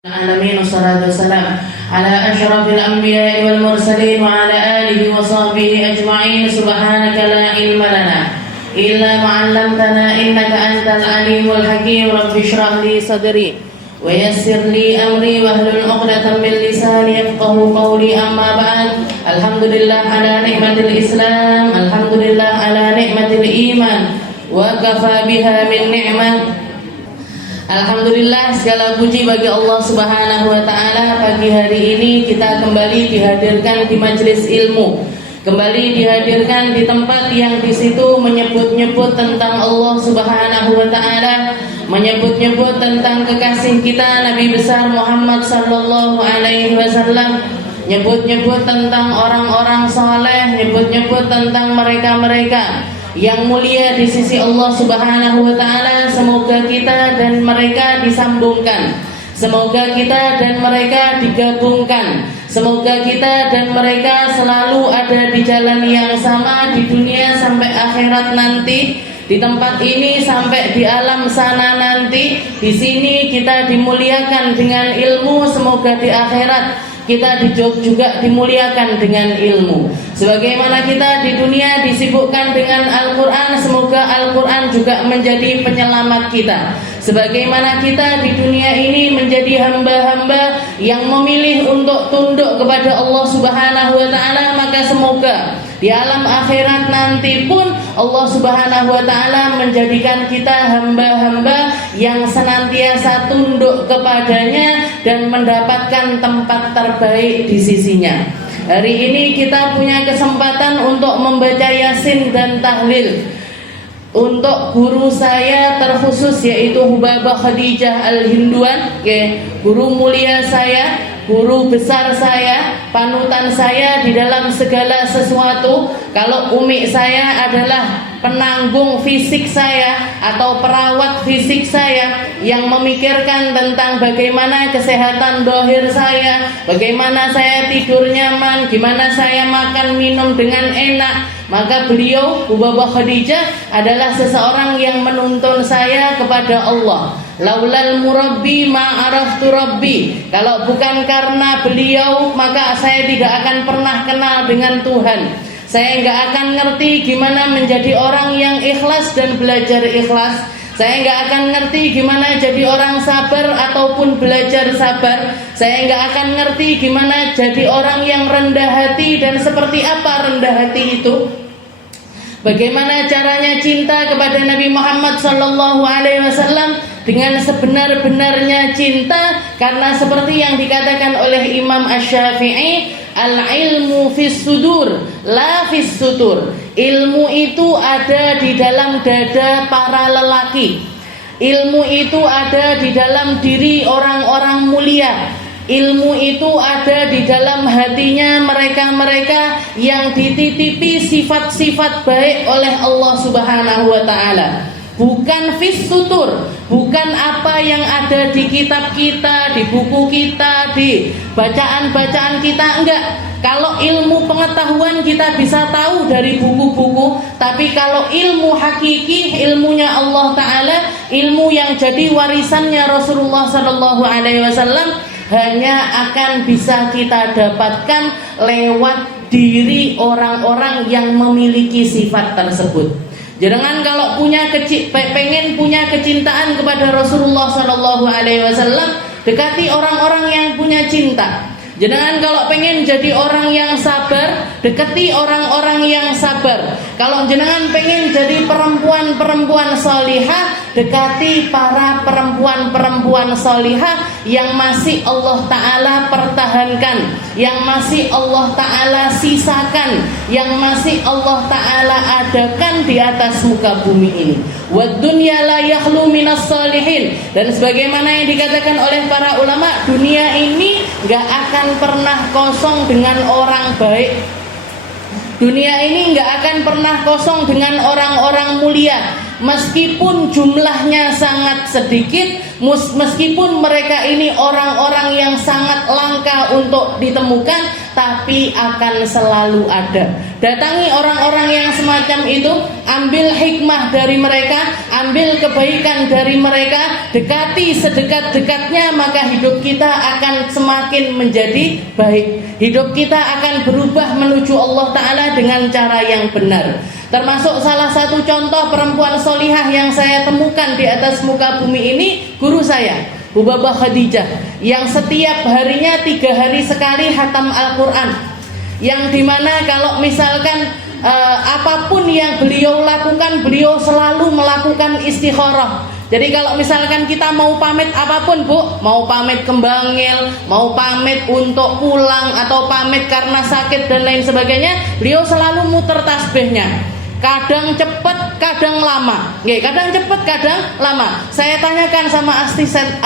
العالمين والصلاة والسلام على أشرف الأنبياء والمرسلين وعلى آله وصحبه أجمعين. سبحانك لا علم لنا إلا ما علمتنا إنك أنت العليم الحكيم. رب اشرح لي صدري ويسر لي أمري واحلل عقدة من لساني يفقهوا قولي. أما بعد، الحمد لله على نعمة الإسلام، الحمد لله على نعمة الإيمان وكفى بها من نعمة. Alhamdulillah, segala puji bagi Allah Subhanahu wa taala. Pagi hari ini kita kembali dihadirkan di majelis ilmu, kembali dihadirkan di tempat yang di situ menyebut-nyebut tentang Allah Subhanahu wa taala, menyebut-nyebut tentang kekasih kita Nabi besar Muhammad sallallahu alaihi wasallam, nyebut-nyebut tentang orang-orang saleh, nyebut-nyebut tentang mereka-mereka yang mulia di sisi Allah Subhanahu wa taala. Semoga kita dan mereka disambungkan, semoga kita dan mereka digabungkan, semoga kita dan mereka selalu ada di jalan yang sama di dunia sampai akhirat nanti, di tempat ini sampai di alam sana nanti. Di sini kita dimuliakan dengan ilmu, semoga di akhirat kita juga dimuliakan dengan ilmu. Sebagaimana kita di dunia disibukkan dengan Al-Quran, semoga Al-Quran juga menjadi penyelamat kita. Sebagaimana kita di dunia ini menjadi hamba-hamba yang memilih untuk tunduk kepada Allah Subhanahu wa ta'ala, maka semoga di alam akhirat nanti pun Allah Subhanahu wa ta'ala menjadikan kita hamba-hamba yang senantiasa tunduk kepadanya dan mendapatkan tempat terbaik di sisinya. Hari ini kita punya kesempatan untuk membaca Yasin dan tahlil untuk guru saya terkhusus, yaitu Hubabah Khadijah Al-Hinduan, guru mulia saya, guru besar saya, panutan saya di dalam segala sesuatu. Kalau umi saya adalah penanggung fisik saya atau perawat fisik saya yang memikirkan tentang bagaimana kesehatan dohir saya, bagaimana saya tidur nyaman, gimana saya makan minum dengan enak, maka beliau Hubabah Khadijah adalah seseorang yang menuntun saya kepada Allah. Laulal murabbi ma'araftu rabbi. Kalau bukan karena beliau, maka saya tidak akan pernah kenal dengan Tuhan. Saya nggak akan ngerti gimana menjadi orang yang ikhlas dan belajar ikhlas. Saya nggak akan ngerti gimana jadi orang sabar ataupun belajar sabar. Saya nggak akan ngerti gimana jadi orang yang rendah hati dan seperti apa rendah hati itu. Bagaimana caranya cinta kepada Nabi Muhammad sallallahu alaihi wasallam dengan sebenar-benarnya cinta, karena seperti yang dikatakan oleh Imam Asy-Syafi'i, al-ilmu fis sudur la fis sutur. Ilmu itu ada di dalam dada para lelaki. Ilmu itu ada di dalam diri orang-orang mulia. Ilmu itu ada di dalam hatinya mereka-mereka yang dititipi sifat-sifat baik oleh Allah Subhanahu wa ta'ala. Bukan fis sutur, bukan apa yang ada di kitab kita, di buku kita, di bacaan-bacaan kita, enggak. Kalau ilmu pengetahuan kita bisa tahu dari buku-buku, tapi kalau ilmu hakiki, ilmunya Allah Ta'ala, ilmu yang jadi warisannya Rasulullah Sallallahu Alaihi Wasallam, hanya akan bisa kita dapatkan lewat diri orang-orang yang memiliki sifat tersebut. Jangan kalau pengen punya kecintaan kepada Rasulullah Sallallahu Alaihi Wasallam, dekati orang-orang yang punya cinta. Jangan kalau pengen jadi orang yang sabar, dekati orang-orang yang sabar. Kalau jenengan pengen jadi perempuan-perempuan salihah, dekati para perempuan-perempuan salihah yang masih Allah Ta'ala pertahankan, yang masih Allah Ta'ala sisakan, yang masih Allah Ta'ala adakan di atas muka bumi ini. Wad dunya la yakhlu minas salihin. Dan sebagaimana yang dikatakan oleh para ulama, dunia ini gak akan pernah kosong dengan orang baik. Dunia ini gak akan pernah kosong dengan orang-orang mulia. Meskipun jumlahnya sangat sedikit, meskipun mereka ini orang-orang yang sangat langka untuk ditemukan, tapi akan selalu ada. Datangi orang-orang yang semacam itu, ambil hikmah dari mereka, ambil kebaikan dari mereka, dekati sedekat-dekatnya, maka hidup kita akan semakin menjadi baik. Hidup kita akan berubah menuju Allah Ta'ala dengan cara yang benar. Termasuk salah satu contoh perempuan solihah yang saya temukan di atas muka bumi ini, guru saya, Hubabah Khadijah, yang setiap harinya 3 hari sekali khatam Al-Quran, yang dimana kalau misalkan apapun yang beliau lakukan, beliau selalu melakukan istikharah. Jadi kalau misalkan kita mau pamit apapun, Bu, mau pamit kembangil, mau pamit untuk pulang, atau pamit karena sakit dan lain sebagainya, beliau selalu muter tasbihnya. Kadang cepet, kadang lama. Kadang cepet, kadang lama. Saya tanyakan sama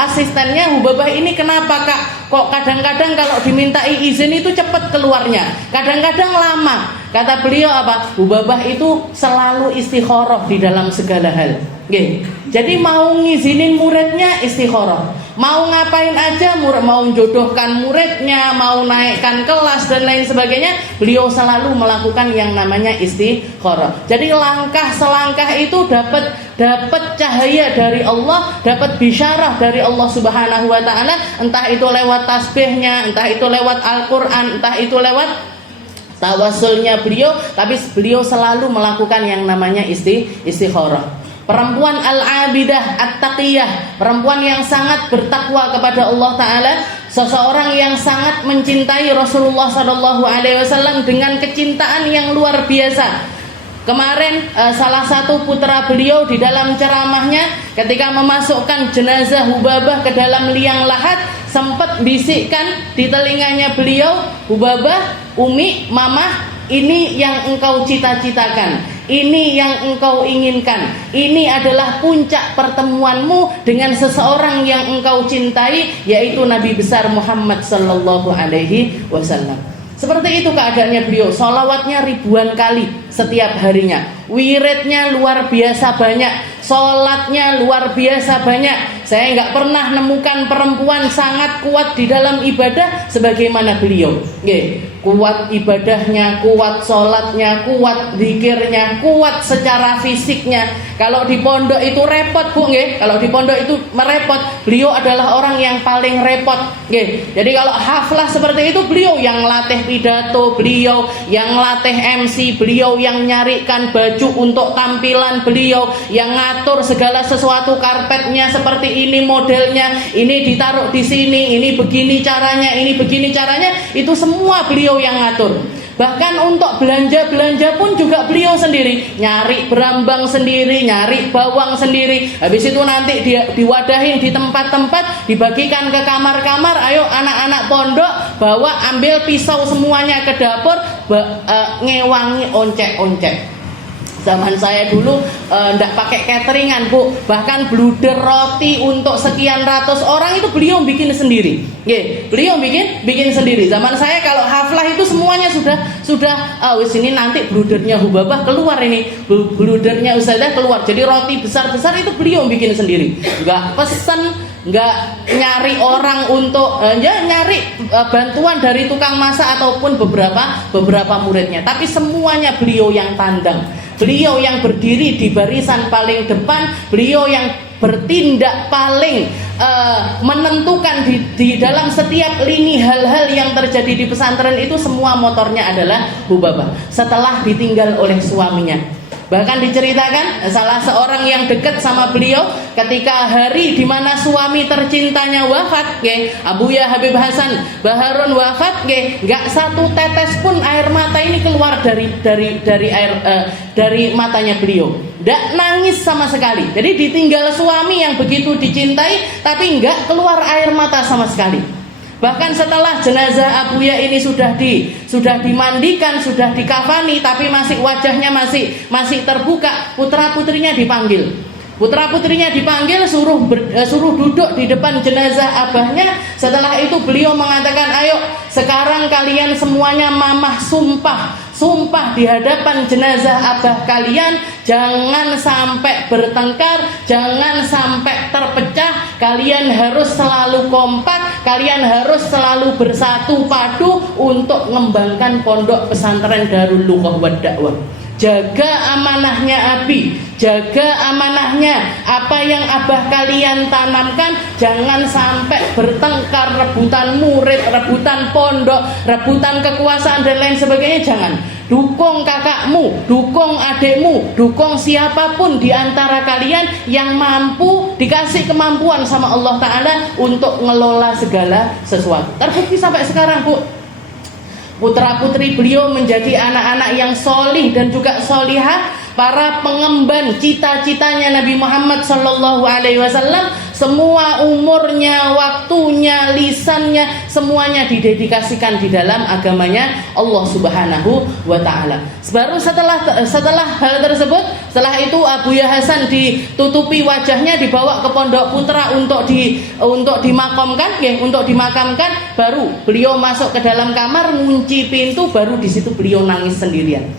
asistennya, Hubabah ini kenapa, Kak? Kok kadang-kadang kalau dimintai izin itu cepet keluarnya, kadang-kadang lama. Kata beliau apa? Hubabah itu selalu istikharah di dalam segala hal. Jadi mau ngizinin muridnya istikharah, mau ngapain aja, mau jodohkan muridnya, mau naikkan kelas dan lain sebagainya, beliau selalu melakukan yang namanya istikharah. Jadi langkah selangkah itu dapat cahaya dari Allah, dapat bisyarah dari Allah Subhanahu wa Ta'ala, entah itu lewat tasbihnya, entah itu lewat Al-Quran, entah itu lewat tawasulnya beliau, tapi beliau selalu melakukan yang namanya istikharah. Perempuan al-abidah at-taqiyah, perempuan yang sangat bertakwa kepada Allah Ta'ala, seseorang yang sangat mencintai Rasulullah SAW dengan kecintaan yang luar biasa. Kemarin salah satu putra beliau di dalam ceramahnya ketika memasukkan jenazah Hubabah ke dalam liang lahat, sempat bisikkan di telinganya beliau, Hubabah, Umi, Mama, ini yang engkau cita-citakan, ini yang engkau inginkan, ini adalah puncak pertemuanmu dengan seseorang yang engkau cintai, yaitu Nabi besar Muhammad sallallahu alaihi wasallam. Seperti itu keadaannya beliau. Sholawatnya ribuan kali setiap harinya, wiridnya luar biasa banyak, sholatnya luar biasa banyak. Saya nggak pernah nemukan perempuan sangat kuat di dalam ibadah sebagaimana beliau. Kuat ibadahnya, kuat sholatnya, kuat zikirnya, kuat secara fisiknya. Kalau di pondok itu repot, Bu, kalau di pondok itu merepot, beliau adalah orang yang paling repot. Jadi kalau haflah seperti itu, beliau yang latih pidato, beliau yang latih MC, beliau yang nyarikan baju untuk tampilan, beliau yang ngatur segala sesuatu, karpetnya seperti ini modelnya, ini ditaruh di sini, ini begini caranya, ini begini caranya, itu semua beliau yang ngatur. Bahkan untuk belanja pun juga beliau sendiri, nyari berambang sendiri, nyari bawang sendiri. Habis itu nanti dia diwadahin di tempat-tempat, dibagikan ke kamar-kamar. Ayo anak-anak pondok, bawa, ambil pisau semuanya ke dapur, ngewangi oncek-oncek. Zaman saya dulu ndak pakai cateringan, Bu. Bahkan bluder roti untuk sekian ratus orang itu beliau bikin sendiri. Beliau bikin sendiri. Zaman saya kalau haflah itu semuanya sudah wis ini nanti bludernya Hubabah keluar, ini bludernya Ustazah keluar. Jadi roti besar-besar itu beliau bikin sendiri. Enggak pesen, enggak nyari orang untuk nyari bantuan dari tukang masak ataupun beberapa muridnya. Tapi semuanya beliau yang tandang. Beliau yang berdiri di barisan paling depan, beliau yang bertindak paling menentukan di dalam setiap lini hal-hal yang terjadi di pesantren itu, semua motornya adalah Hubabah setelah ditinggal oleh suaminya. Bahkan diceritakan salah seorang yang dekat sama beliau ketika hari di mana suami tercintanya wafat, Abuya Habib Hasan Baharun wafat, nggak satu tetes pun air mata ini keluar dari matanya beliau. Nggak nangis sama sekali. Jadi ditinggal suami yang begitu dicintai, tapi nggak keluar air mata sama sekali. Bahkan setelah jenazah Abuya ini sudah dimandikan, sudah dikafani, tapi wajahnya masih terbuka, putra-putrinya dipanggil. Putra-putrinya dipanggil, suruh duduk di depan jenazah abahnya. Setelah itu beliau mengatakan, ayo sekarang kalian semuanya mamah sumpah di hadapan jenazah abah kalian, jangan sampai bertengkar, jangan sampai terpecah, kalian harus selalu kompak, kalian harus selalu bersatu padu untuk mengembangkan pondok pesantren Darul Lughah wad Da'wah. jaga amanahnya Abi, jaga amanahnya apa yang abah kalian tanamkan. Jangan sampai bertengkar, rebutan murid, rebutan pondok, rebutan kekuasaan dan lain sebagainya. Jangan. Dukung kakakmu, dukung adikmu, dukung siapapun di antara kalian yang mampu, dikasih kemampuan sama Allah Ta'ala untuk ngelola segala sesuatu. Terbukti sampai sekarang, Bu, putra putri beliau menjadi anak-anak yang solih dan juga solihah, para pengemban cita-citanya Nabi Muhammad Sallallahu Alaihi Wasallam. Semua umurnya, waktunya, lisannya, semuanya didedikasikan di dalam agamanya Allah Subhanahu wa Ta'ala. Baru setelah hal tersebut, setelah itu Abuya Hasan ditutupi wajahnya, dibawa ke Pondok Putra untuk dimakamkan, untuk dimakamkan. Baru beliau masuk ke dalam kamar, ngunci pintu, baru di situ beliau nangis sendirian.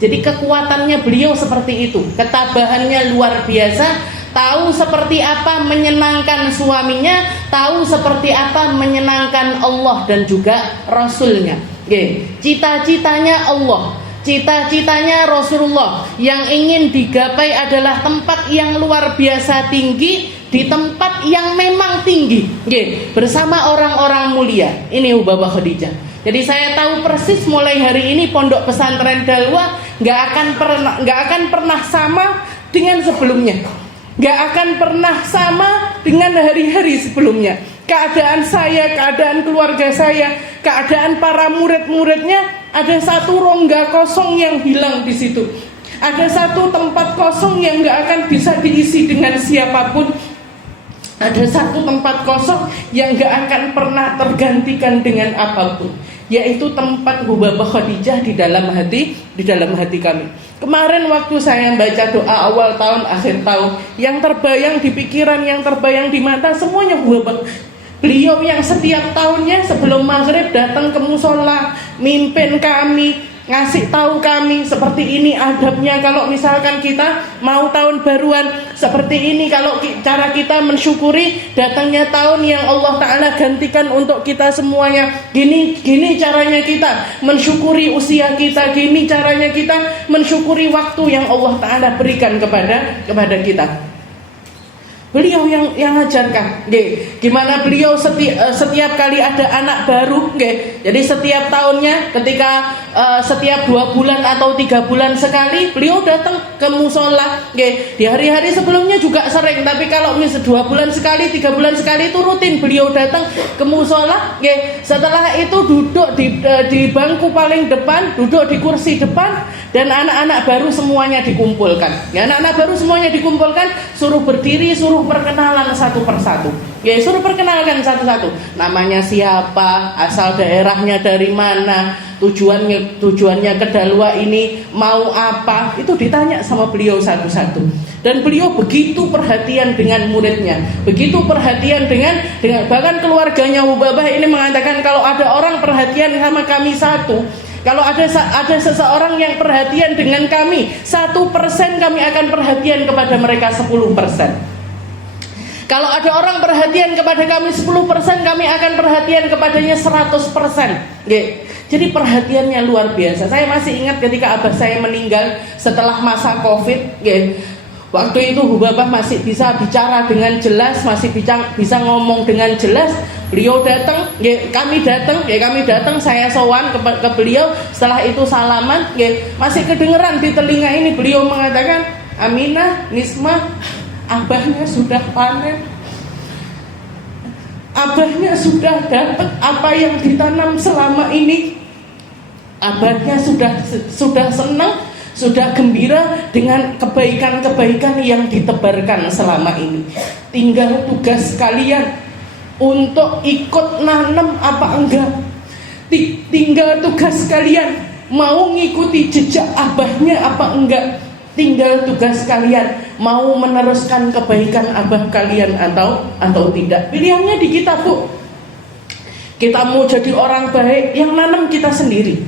Jadi kekuatannya beliau seperti itu, ketabahannya luar biasa. Tahu seperti apa menyenangkan suaminya, tahu seperti apa menyenangkan Allah dan juga Rasulnya. Cita-citanya Allah, cita-citanya Rasulullah yang ingin digapai adalah tempat yang luar biasa tinggi, di tempat yang memang tinggi, bersama orang-orang mulia. Ini Ubabah Khadijah. Jadi saya tahu persis mulai hari ini Pondok Pesantren Dalwah nggak akan pernah sama dengan sebelumnya. Gak akan pernah sama dengan hari-hari sebelumnya. Keadaan saya, keadaan keluarga saya, keadaan para murid-muridnya, ada satu rongga kosong yang hilang di situ. Ada satu tempat kosong yang gak akan bisa diisi dengan siapapun. Ada satu tempat kosong yang gak akan pernah tergantikan dengan apapun, yaitu tempat Ubabah Khadijah di dalam hati kami. Kemarin waktu saya baca doa awal tahun, akhir tahun, yang terbayang di pikiran, yang terbayang di mata, semuanya Ubabah. Beliau yang setiap tahunnya sebelum maghrib datang ke musola, mimpin kami, ngasih tahu kami seperti ini adabnya kalau misalkan kita mau tahun baruan, seperti ini kalau cara kita mensyukuri datangnya tahun yang Allah Ta'ala gantikan untuk kita semuanya. Gini caranya kita mensyukuri usia kita, gini caranya kita mensyukuri waktu yang Allah Ta'ala berikan kepada kita. Beliau yang ajarkan, gimana beliau setiap kali ada anak baru, jadi setiap tahunnya ketika setiap 2 bulan atau 3 bulan sekali beliau datang ke musola, di hari-hari sebelumnya juga sering, tapi kalau misal 2 bulan sekali, 3 bulan sekali itu rutin beliau datang ke musola. Setelah itu duduk di bangku paling depan, duduk di kursi depan, dan anak-anak baru semuanya dikumpulkan. Anak-anak baru semuanya dikumpulkan, suruh berdiri, suruh perkenalan satu persatu. Suruh perkenalkan satu-satu. Namanya siapa, asal daerahnya dari mana, tujuannya ke Dalwah ini mau apa, itu ditanya sama beliau satu-satu. Dan beliau begitu perhatian dengan muridnya, begitu perhatian dengan bahkan keluarganya Ubabah ini mengatakan kalau ada orang perhatian sama kami satu, kalau ada seseorang yang perhatian dengan kami 1%, kami akan perhatian kepada mereka 10%. Kalau ada orang perhatian kepada kami 10%, kami akan perhatian kepadanya 100%. Jadi perhatiannya luar biasa. Saya masih ingat ketika abah saya meninggal setelah masa Covid. Waktu itu Ubabah masih bisa bicara dengan jelas, masih bisa ngomong dengan jelas. Beliau datang, kami datang, saya sowan ke beliau. Setelah itu salaman, masih kedengeran di telinga ini beliau mengatakan, Aminah, Nisma, abahnya sudah panen, abahnya sudah dapat apa yang ditanam selama ini, abahnya sudah senang, sudah gembira dengan kebaikan-kebaikan yang ditebarkan selama ini. Tinggal tugas kalian untuk ikut nanam apa enggak. Tinggal tugas kalian mau ngikuti jejak abahnya apa enggak. Tinggal tugas kalian mau meneruskan kebaikan abah kalian atau tidak. Pilihannya di kita, Bu. Kita mau jadi orang baik, yang nanam kita sendiri.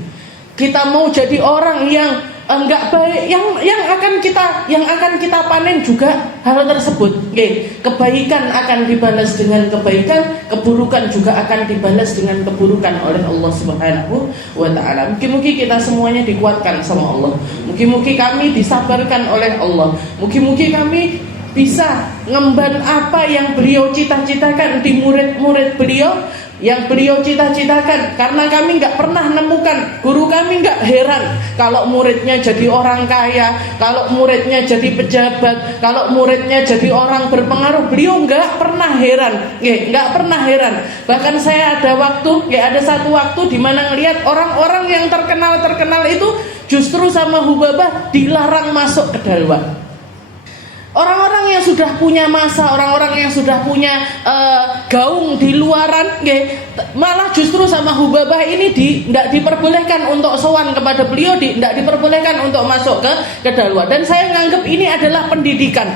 Kita mau jadi orang yang enggak baik yang akan kita panen juga hal tersebut. Kebaikan akan dibalas dengan kebaikan, keburukan juga akan dibalas dengan keburukan oleh Allah Subhanahu wa taala. Mungkin kita semuanya dikuatkan sama Allah. Mungkin kami disabarkan oleh Allah. Mungkin kami bisa ngemban apa yang beliau cita-citakan di murid-murid beliau, yang beliau cita-citakan. Karena kami nggak pernah nemukan, guru kami nggak heran kalau muridnya jadi orang kaya, kalau muridnya jadi pejabat, kalau muridnya jadi orang berpengaruh. Beliau nggak pernah heran, nggak pernah heran. Bahkan saya ada satu waktu di mana ngelihat orang-orang yang terkenal itu justru sama Hubabah dilarang masuk ke dalwah. Orang-orang yang sudah punya masa, orang-orang yang sudah punya gaung di luaran, malah justru sama Hubabah ini tidak diperbolehkan untuk sowan kepada beliau, tidak diperbolehkan untuk masuk ke dalwah. Dan saya menganggap ini adalah pendidikan.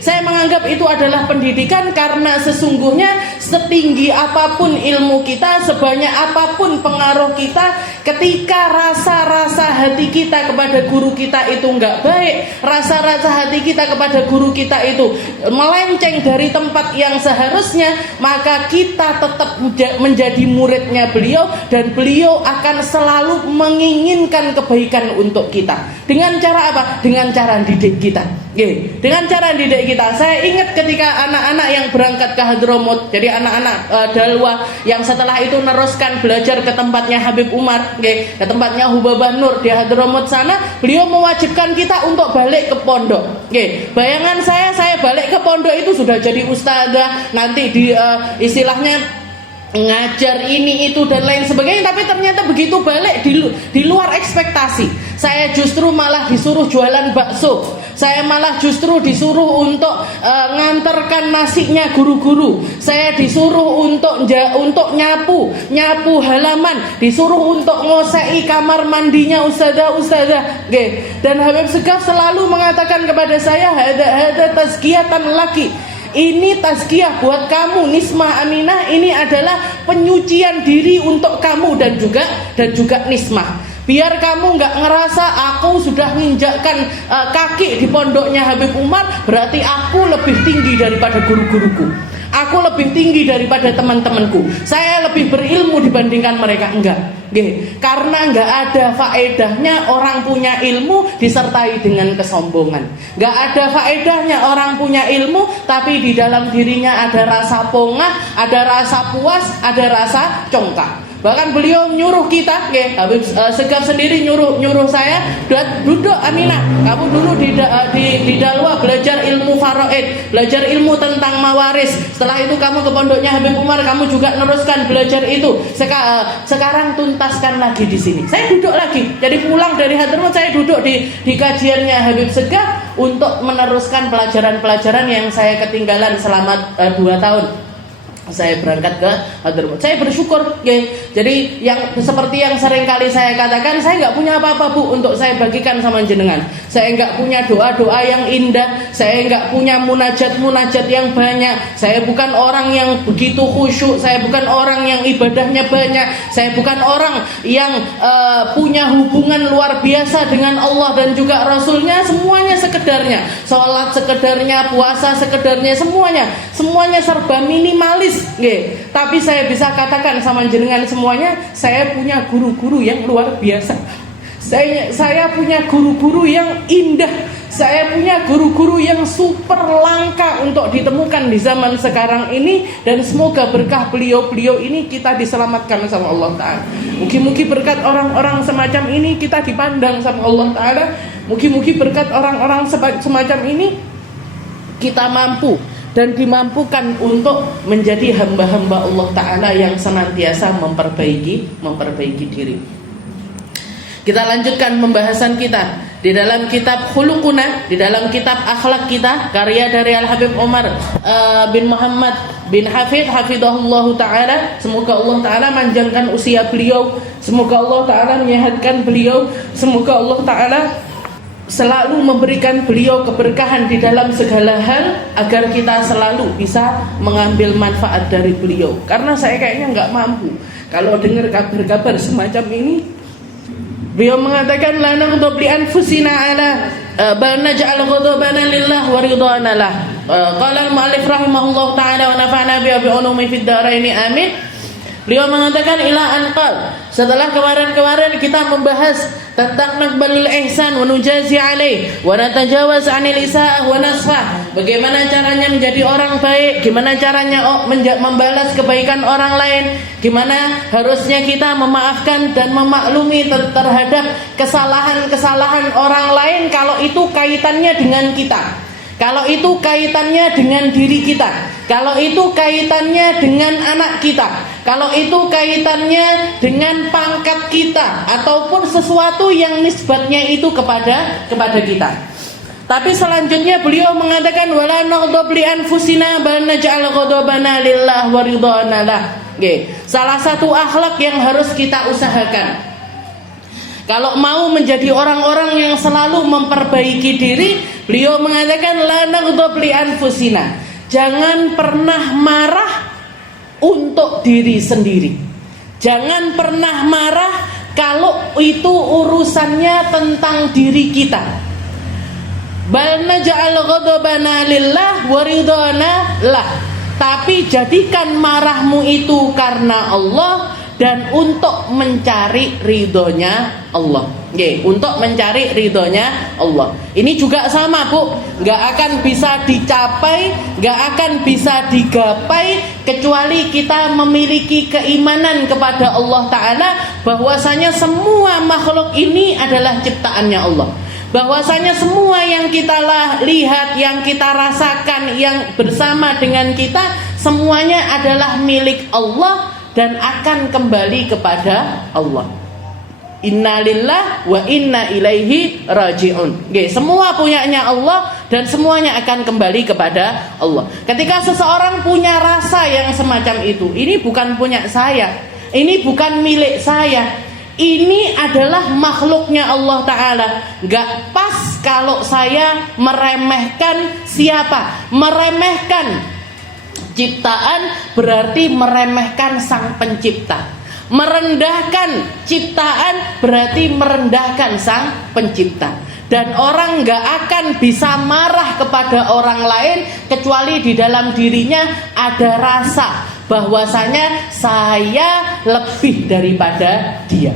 Saya menganggap itu adalah pendidikan karena sesungguhnya setinggi apapun ilmu kita, sebanyak apapun pengaruh kita, ketika rasa-rasa hati kita kepada guru kita itu enggak baik, rasa-rasa hati kita kepada guru kita itu melenceng dari tempat yang seharusnya, maka kita tetap menjadi muridnya beliau, dan beliau akan selalu menginginkan kebaikan untuk kita. Dengan cara apa? Dengan cara didik kita. Dengan cara didik kita. Saya ingat ketika anak-anak yang berangkat ke Hadramut, jadi anak-anak dalwah yang setelah itu meneruskan belajar ke tempatnya Habib Umar, ke tempatnya Hubabah Nur di Hadramut sana, beliau mewajibkan kita untuk balik ke pondok. Bayangan saya balik ke pondok itu sudah jadi ustazah, nanti di istilahnya ngajar ini itu dan lain sebagainya. Tapi ternyata begitu balik di luar ekspektasi. Saya justru malah disuruh jualan bakso. Saya malah justru disuruh untuk nganterkan nasinya guru-guru. Saya disuruh untuk nyapu halaman, disuruh untuk ngosei kamar mandinya ustazah. Dan Habib Segaf selalu mengatakan kepada saya, hada tazkiyatan laki. Ini tazkiyah buat kamu, Nismah Aminah. Ini adalah penyucian diri untuk kamu dan juga Nismah. Biar kamu nggak ngerasa aku sudah menginjakkan kaki di pondoknya Habib Umar, berarti aku lebih tinggi daripada guru-guruku, aku lebih tinggi daripada teman-temanku, saya lebih berilmu dibandingkan mereka. Enggak. Karena nggak ada faedahnya orang punya ilmu disertai dengan kesombongan. Nggak ada faedahnya orang punya ilmu tapi di dalam dirinya ada rasa pongah, ada rasa puas, ada rasa congkak. Bahkan beliau nyuruh kita, Habib Segaf sendiri nyuruh saya, duduk Aminah, kamu dulu di dalwah belajar ilmu faraid, belajar ilmu tentang mawaris. Setelah itu kamu ke pondoknya Habib Umar, kamu juga meneruskan belajar itu. Sekarang tuntaskan lagi di sini. Saya duduk lagi. Jadi pulang dari Hadramut, saya duduk di kajiannya Habib Segaf untuk meneruskan pelajaran-pelajaran yang saya ketinggalan selama 2 tahun. Saya berangkat ke Hadramut. Saya bersyukur, Jadi yang seperti yang sering kali saya katakan, saya nggak punya apa-apa Bu untuk saya bagikan sama jenengan. Saya nggak punya doa-doa yang indah. Saya nggak punya munajat-munajat yang banyak. Saya bukan orang yang begitu khusyuk. Saya bukan orang yang ibadahnya banyak. Saya bukan orang yang punya hubungan luar biasa dengan Allah dan juga Rasulnya. Semuanya sekedarnya. Sholat sekedarnya, puasa sekedarnya, semuanya serba minimalis. Tapi saya bisa katakan sama jenengan semuanya, saya punya guru-guru yang luar biasa. Saya punya guru-guru yang indah. Saya punya guru-guru yang super langka untuk ditemukan di zaman sekarang ini. Dan semoga berkah beliau-beliau ini kita diselamatkan sama Allah Ta'ala. Mungkin berkat orang-orang semacam ini kita dipandang sama Allah Ta'ala. Mungkin berkat orang-orang semacam ini kita mampu dan dimampukan untuk menjadi hamba-hamba Allah Ta'ala yang senantiasa memperbaiki diri. Kita lanjutkan pembahasan kita di dalam kitab Khuluquna, di dalam kitab akhlak kita, karya dari Al-Habib Umar bin Muhammad bin Hafidh hafidhahullah ta'ala. Semoga Allah Ta'ala manjangkan usia beliau, semoga Allah Ta'ala menyehatkan beliau, semoga Allah Ta'ala selalu memberikan beliau keberkahan di dalam segala hal, agar kita selalu bisa mengambil manfaat dari beliau. Karena saya kayaknya nggak mampu kalau dengar kabar-kabar semacam ini. Beliau mengatakan la naghdab li anfusina ala bal naj'al ghadabana lillah wa ridwana lah. Qala al-mu'allif rahimahullah taala wa nafa'na bi ulumi fid dharain amin. Beliau mengatakan ila anqal, setelah kemarin kita membahas tentang naqbalul ihsan wa nujazi alaih wa natajawaz 'anil isaa'ah wa nasfah, bagaimana caranya menjadi orang baik, gimana caranya membalas kebaikan orang lain, gimana harusnya kita memaafkan dan memaklumi terhadap kesalahan-kesalahan orang lain kalau itu kaitannya dengan kita, kalau itu kaitannya dengan diri kita, kalau itu kaitannya dengan anak kita, kalau itu kaitannya dengan pangkat kita ataupun sesuatu yang nisbatnya itu kepada kita. Tapi selanjutnya beliau mengatakan wala naghdab li anfusina bal naj'al ghadabana lillah wa ridwana lah. Salah satu akhlak yang harus kita usahakan kalau mau menjadi orang-orang yang selalu memperbaiki diri, beliau mengatakan la naghdab li anfusina, jangan pernah marah untuk diri sendiri. Jangan pernah marah kalau itu urusannya tentang diri kita. Bal naj'al ghadabana lillah wa ridwana lah. Tapi jadikan marahmu itu karena Allah dan untuk mencari ridhonya Allah. Untuk mencari ridhonya Allah. Ini juga sama, Bu. Gak akan bisa dicapai, gak akan bisa digapai kecuali kita memiliki keimanan kepada Allah Ta'ala bahwasanya semua makhluk ini adalah ciptaannya Allah, bahwasanya semua yang kita lihat, yang kita rasakan, yang bersama dengan kita, semuanya adalah milik Allah dan akan kembali kepada Allah. Innalillah wa inna ilaihi raji'un. Semua punyanya Allah dan semuanya akan kembali kepada Allah. Ketika seseorang punya rasa yang semacam itu, ini bukan punya saya, ini bukan milik saya, ini adalah makhluknya Allah Ta'ala. Gak pas kalau saya meremehkan siapa? Meremehkan ciptaan berarti meremehkan sang pencipta. Merendahkan ciptaan berarti merendahkan sang pencipta. Dan orang gak akan bisa marah kepada orang lain kecuali di dalam dirinya ada rasa bahwasanya saya lebih daripada dia.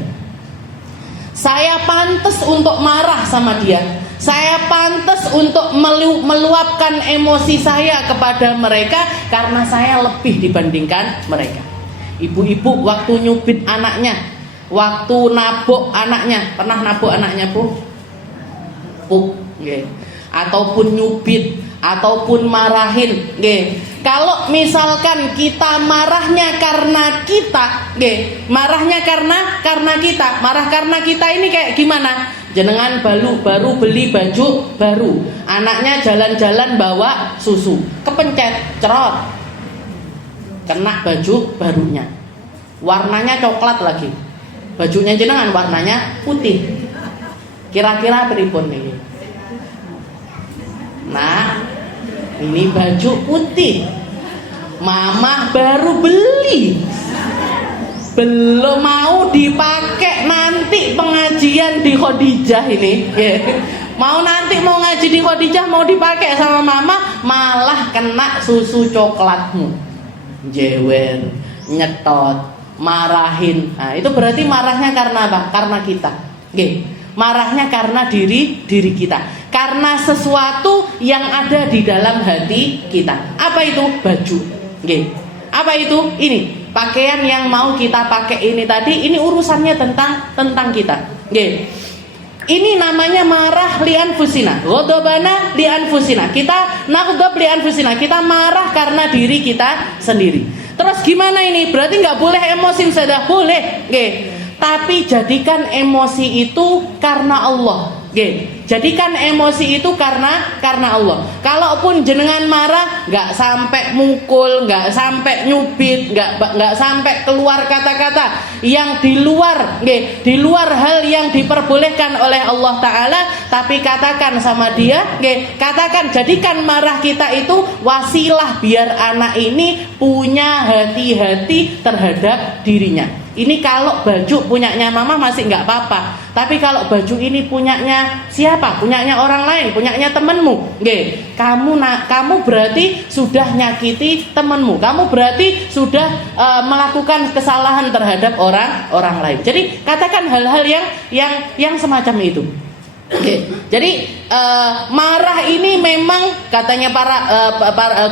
Saya pantas untuk marah sama dia. Saya pantas untuk meluapkan emosi saya kepada mereka karena saya lebih dibandingkan mereka. Ibu-ibu waktu nyubit anaknya, waktu nabok anaknya, pernah nabok anaknya, Bu? Ataupun nyubit, ataupun marahin, Kalau misalkan kita marahnya karena kita, marahnya karena kita, marah karena kita ini kayak gimana? Jenengan baru beli baju baru, anaknya jalan-jalan bawa susu, kepencet, cerot, kena baju barunya, warnanya coklat lagi, bajunya jenengan warnanya putih. Kira-kira pripun nih? Nah, ini baju putih, Mama baru beli, belum mau dipakai nanti pengajian di Khadijah ini. Mau ngaji di Khadijah, mau dipakai sama Mama, malah kena susu coklatmu. Jewer, nyetot, marahin. Nah, itu berarti marahnya karena apa? Karena kita. Marahnya karena diri kita, karena sesuatu yang ada di dalam hati kita. Apa itu? Baju. Apa itu? Ini pakaian yang mau kita pakai ini tadi. Ini urusannya tentang kita. Ini namanya marah li anfusina, ghadabana li anfusina. Kita naghdab li anfusina, kita marah karena diri kita sendiri. Terus gimana ini? Berarti nggak boleh emosi, sudah boleh, Tapi jadikan emosi itu karena Allah, jadikan emosi itu karena Allah. Kalaupun jenengan marah, nggak sampai mukul, nggak sampai nyubit, nggak sampai keluar kata-kata yang di luar hal yang diperbolehkan oleh Allah Ta'ala, tapi katakan sama dia, katakan, jadikan marah kita itu wasilah biar anak ini punya hati-hati terhadap dirinya. Ini kalau baju punyanya mama masih nggak apa-apa, tapi kalau baju ini punyanya siapa? Punyanya orang lain, punyanya temenmu, kamu berarti sudah nyakiti temenmu, kamu berarti sudah melakukan kesalahan terhadap orang lain. Jadi katakan hal-hal yang semacam itu. Jadi marah ini memang katanya para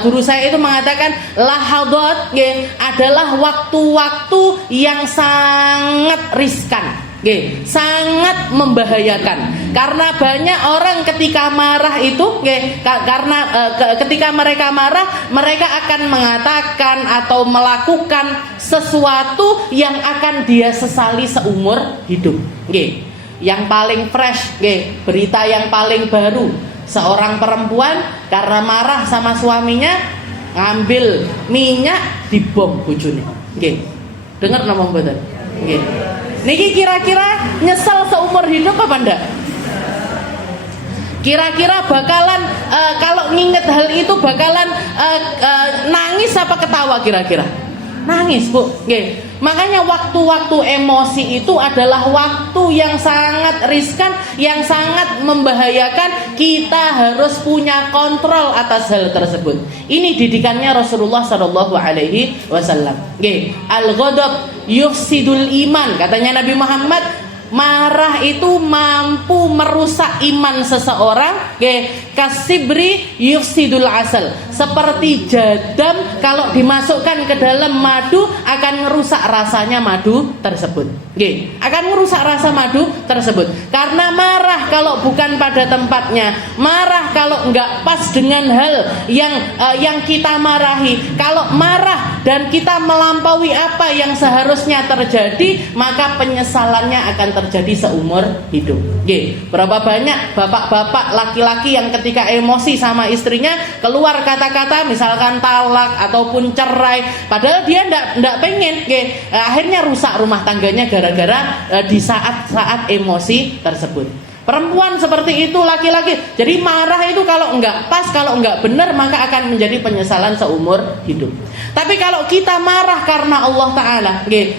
guru saya itu mengatakan lahadot adalah waktu-waktu yang sangat riskan, sangat membahayakan. Karena banyak orang ketika marah itu ketika mereka marah, mereka akan mengatakan atau melakukan sesuatu yang akan dia sesali seumur hidup. Yang paling fresh, berita yang paling baru, seorang perempuan karena marah sama suaminya ngambil minyak dibom bojone. Dengar nama mboten? Niki kira-kira nyesel seumur hidup apa ndak? Kira-kira bakalan kalau nginget hal itu bakalan nangis apa ketawa kira-kira? Nangis, Bu. Makanya waktu-waktu emosi itu adalah waktu yang sangat riskan, yang sangat membahayakan. Kita harus punya kontrol atas hal tersebut. Ini didikannya Rasulullah Shallallahu Alaihi Wasallam. Al-ghadab yufsidul iman, katanya Nabi Muhammad. Marah itu mampu merusak iman seseorang. Kasibri yufsidul asal, seperti jadam kalau dimasukkan ke dalam madu akan merusak rasanya madu tersebut. Akan merusak rasa madu tersebut. Karena marah kalau bukan pada tempatnya, marah kalau enggak pas dengan hal yang kita marahi, kalau marah dan kita melampaui apa yang seharusnya terjadi, maka penyesalannya akan terjadi seumur hidup. Berapa banyak bapak-bapak laki-laki yang ketika emosi sama istrinya keluar kata-kata misalkan talak ataupun cerai, padahal dia ndak pengen, akhirnya rusak rumah tangganya gara-gara di saat-saat emosi tersebut. Perempuan seperti itu, laki-laki. Jadi marah itu kalau enggak pas, kalau enggak benar, maka akan menjadi penyesalan seumur hidup. Tapi kalau kita marah karena Allah Ta'ala,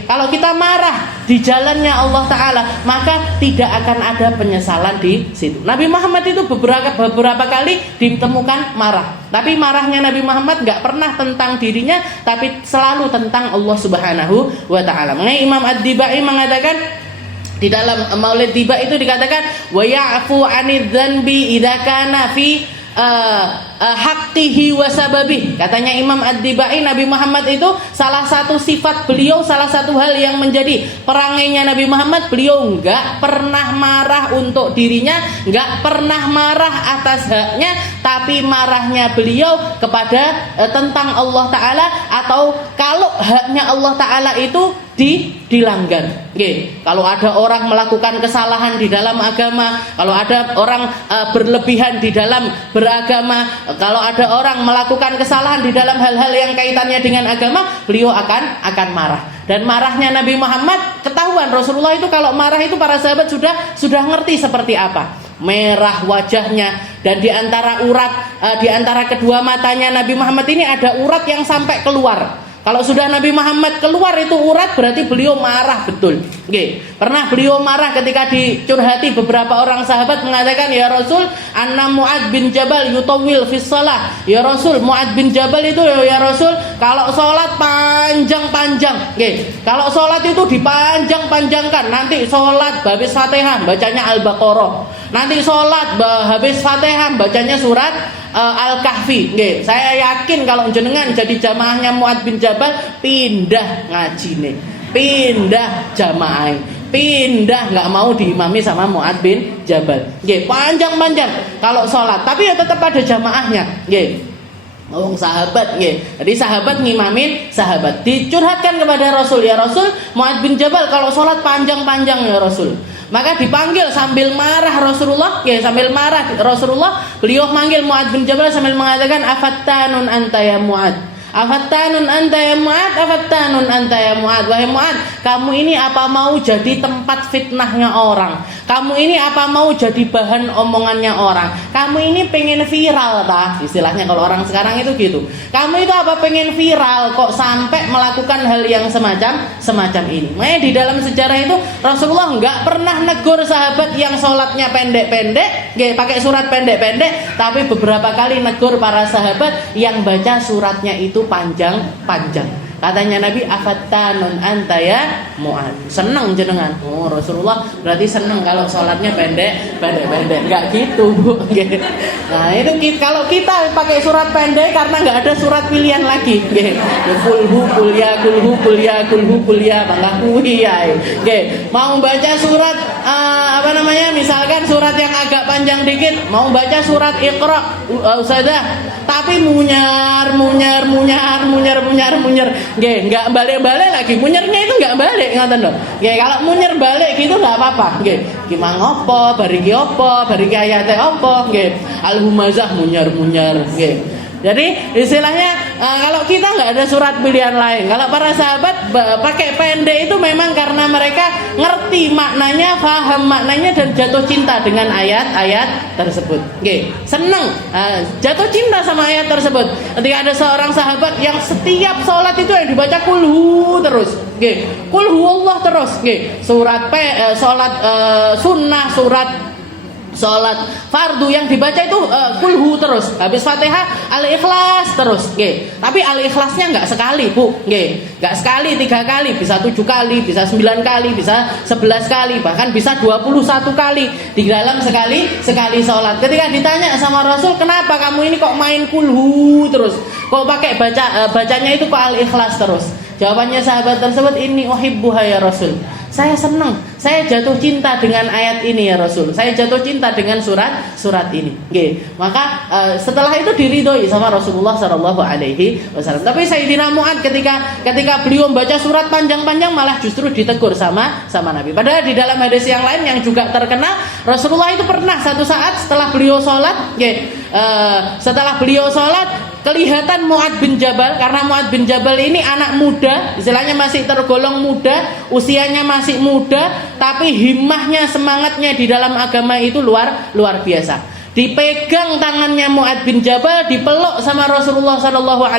kalau kita marah di jalannya Allah Ta'ala, maka tidak akan ada penyesalan di situ. Nabi Muhammad itu beberapa kali ditemukan marah, tapi marahnya Nabi Muhammad enggak pernah tentang dirinya, tapi selalu tentang Allah Subhanahu wa Ta'ala. Makanya Imam Ad-Dibai mengatakan di dalam Maulid Tiba itu dikatakan wa ya'fu 'anidz dzanbi idza kana fi haqqihi wa sababih. Katanya Imam Ad-Dibai, Nabi Muhammad itu salah satu sifat beliau, salah satu hal yang menjadi perangainya Nabi Muhammad, beliau enggak pernah marah untuk dirinya, enggak pernah marah atas haknya, tapi marahnya beliau kepada tentang Allah Ta'ala, atau kalau haknya Allah Ta'ala itu dilanggar. Kalau ada orang melakukan kesalahan di dalam agama, kalau ada orang berlebihan di dalam beragama, kalau ada orang melakukan kesalahan di dalam hal-hal yang kaitannya dengan agama, beliau akan marah. Dan marahnya Nabi Muhammad ketahuan, Rasulullah itu kalau marah itu para sahabat sudah ngerti seperti apa. Merah wajahnya, dan di antara di antara kedua matanya Nabi Muhammad ini ada urat yang sampai keluar. Kalau sudah Nabi Muhammad keluar itu urat, berarti beliau marah betul. Pernah beliau marah ketika dicurhati beberapa orang sahabat mengatakan, ya Rasul, anna Mu'ad bin Jabal yutawil fis shalah. Ya Rasul, Mu'ad bin Jabal itu ya Rasul, kalau sholat panjang-panjang. Kalau sholat itu dipanjang-panjangkan. Nanti sholat habis Fatihah bacanya Al-Baqarah. Nanti sholat habis Fatihah bacanya surat Al-Kahfi. Saya yakin kalau jenengan jadi jamaahnya Mu'ad bin Jabal, pindah ngaji nih, pindah jamaah, pindah, nggak mau diimami sama Mu'ad bin Jabal. Panjang-panjang kalau sholat, tapi ya tetap ada jamaahnya. Sahabat, jadi sahabat ngimamin sahabat, dicurhatkan kepada Rasul, ya Rasul, Mu'ad bin Jabal kalau sholat panjang-panjang ya Rasul. Maka dipanggil sambil marah Rasulullah, ya sambil marah Rasulullah, beliau manggil Mu'ad bin Jabal sambil mengatakan, afattanun anta ya Mu'ad. Afattanun anta ya Mu'ad, afattanun anta ya Mu'ad. Wahai Mu'ad, kamu ini apa mau jadi tempat fitnahnya orang? Kamu ini apa mau jadi bahan omongannya orang? Kamu ini pengen viral tah? Istilahnya kalau orang sekarang itu gitu. Kamu itu apa pengen viral kok sampai melakukan hal yang semacam ini? Makanya di dalam sejarah itu Rasulullah nggak pernah negur sahabat yang sholatnya pendek-pendek, pakai surat pendek-pendek, tapi beberapa kali negur para sahabat yang baca suratnya itu panjang-panjang. Katanya Nabi, afattanun anta ya Mu'ad. Seneng jenengan. Oh, Rasulullah berarti seneng kalau sholatnya pendek-pendek. Enggak gitu, Bu. Nah, itu kalau kita pakai surat pendek karena nggak ada surat pilihan lagi. Kulhu kuliah, kulhu kuliah, kulhu kuliah, bangga kuliah. Mau baca surat misalkan surat yang agak panjang dikit, mau baca surat Iqra, Ustazah, tapi munyar, nggak balik-balik lagi. Munyernya itu nggak balik, ngoten lho. Kalau munyer balik gitu nggak apa-apa. Gimana ngopo, bariki opo, bariki ayate opo, al-humazah munyer. Jadi istilahnya kalau kita nggak ada surat pilihan lain. Kalau para sahabat pakai pendek itu memang karena mereka ngerti maknanya, paham maknanya, dan jatuh cinta dengan ayat-ayat tersebut. Seneng, jatuh cinta sama ayat tersebut. Ketika ada seorang sahabat yang setiap sholat itu yang dibaca kulhu terus, kulhu Allah terus, sholat sunnah, sholat fardu yang dibaca itu kulhu terus, habis Fatihah Al-Ikhlas terus, tapi Al-Ikhlasnya nggak sekali, Bu, nggak sekali, 3 kali, bisa 7 kali, bisa 9 kali, bisa 11 kali, bahkan bisa 21 kali di dalam sekali sholat. Ketika ditanya sama Rasul, kenapa kamu ini kok main kulhu terus, kok pakai bacanya itu kok Al-Ikhlas terus? Jawabannya sahabat tersebut, ini uhibbuha ya Rasul, saya senang, saya jatuh cinta dengan ayat ini ya Rasul, saya jatuh cinta dengan surat ini. Maka setelah itu diridhoi sama Rasulullah SAW. Tapi Sayyidina Mu'ad ketika beliau membaca surat panjang-panjang malah justru ditegur sama Nabi. Padahal di dalam hadis yang lain yang juga terkenal, Rasulullah itu pernah satu saat setelah beliau sholat, kelihatan Mu'ad bin Jabal, karena Mu'ad bin Jabal ini anak muda, istilahnya masih tergolong muda, usianya masih muda, tapi himmahnya, semangatnya di dalam agama itu luar biasa. Dipegang tangannya Mu'ad bin Jabal, dipeluk sama Rasulullah SAW,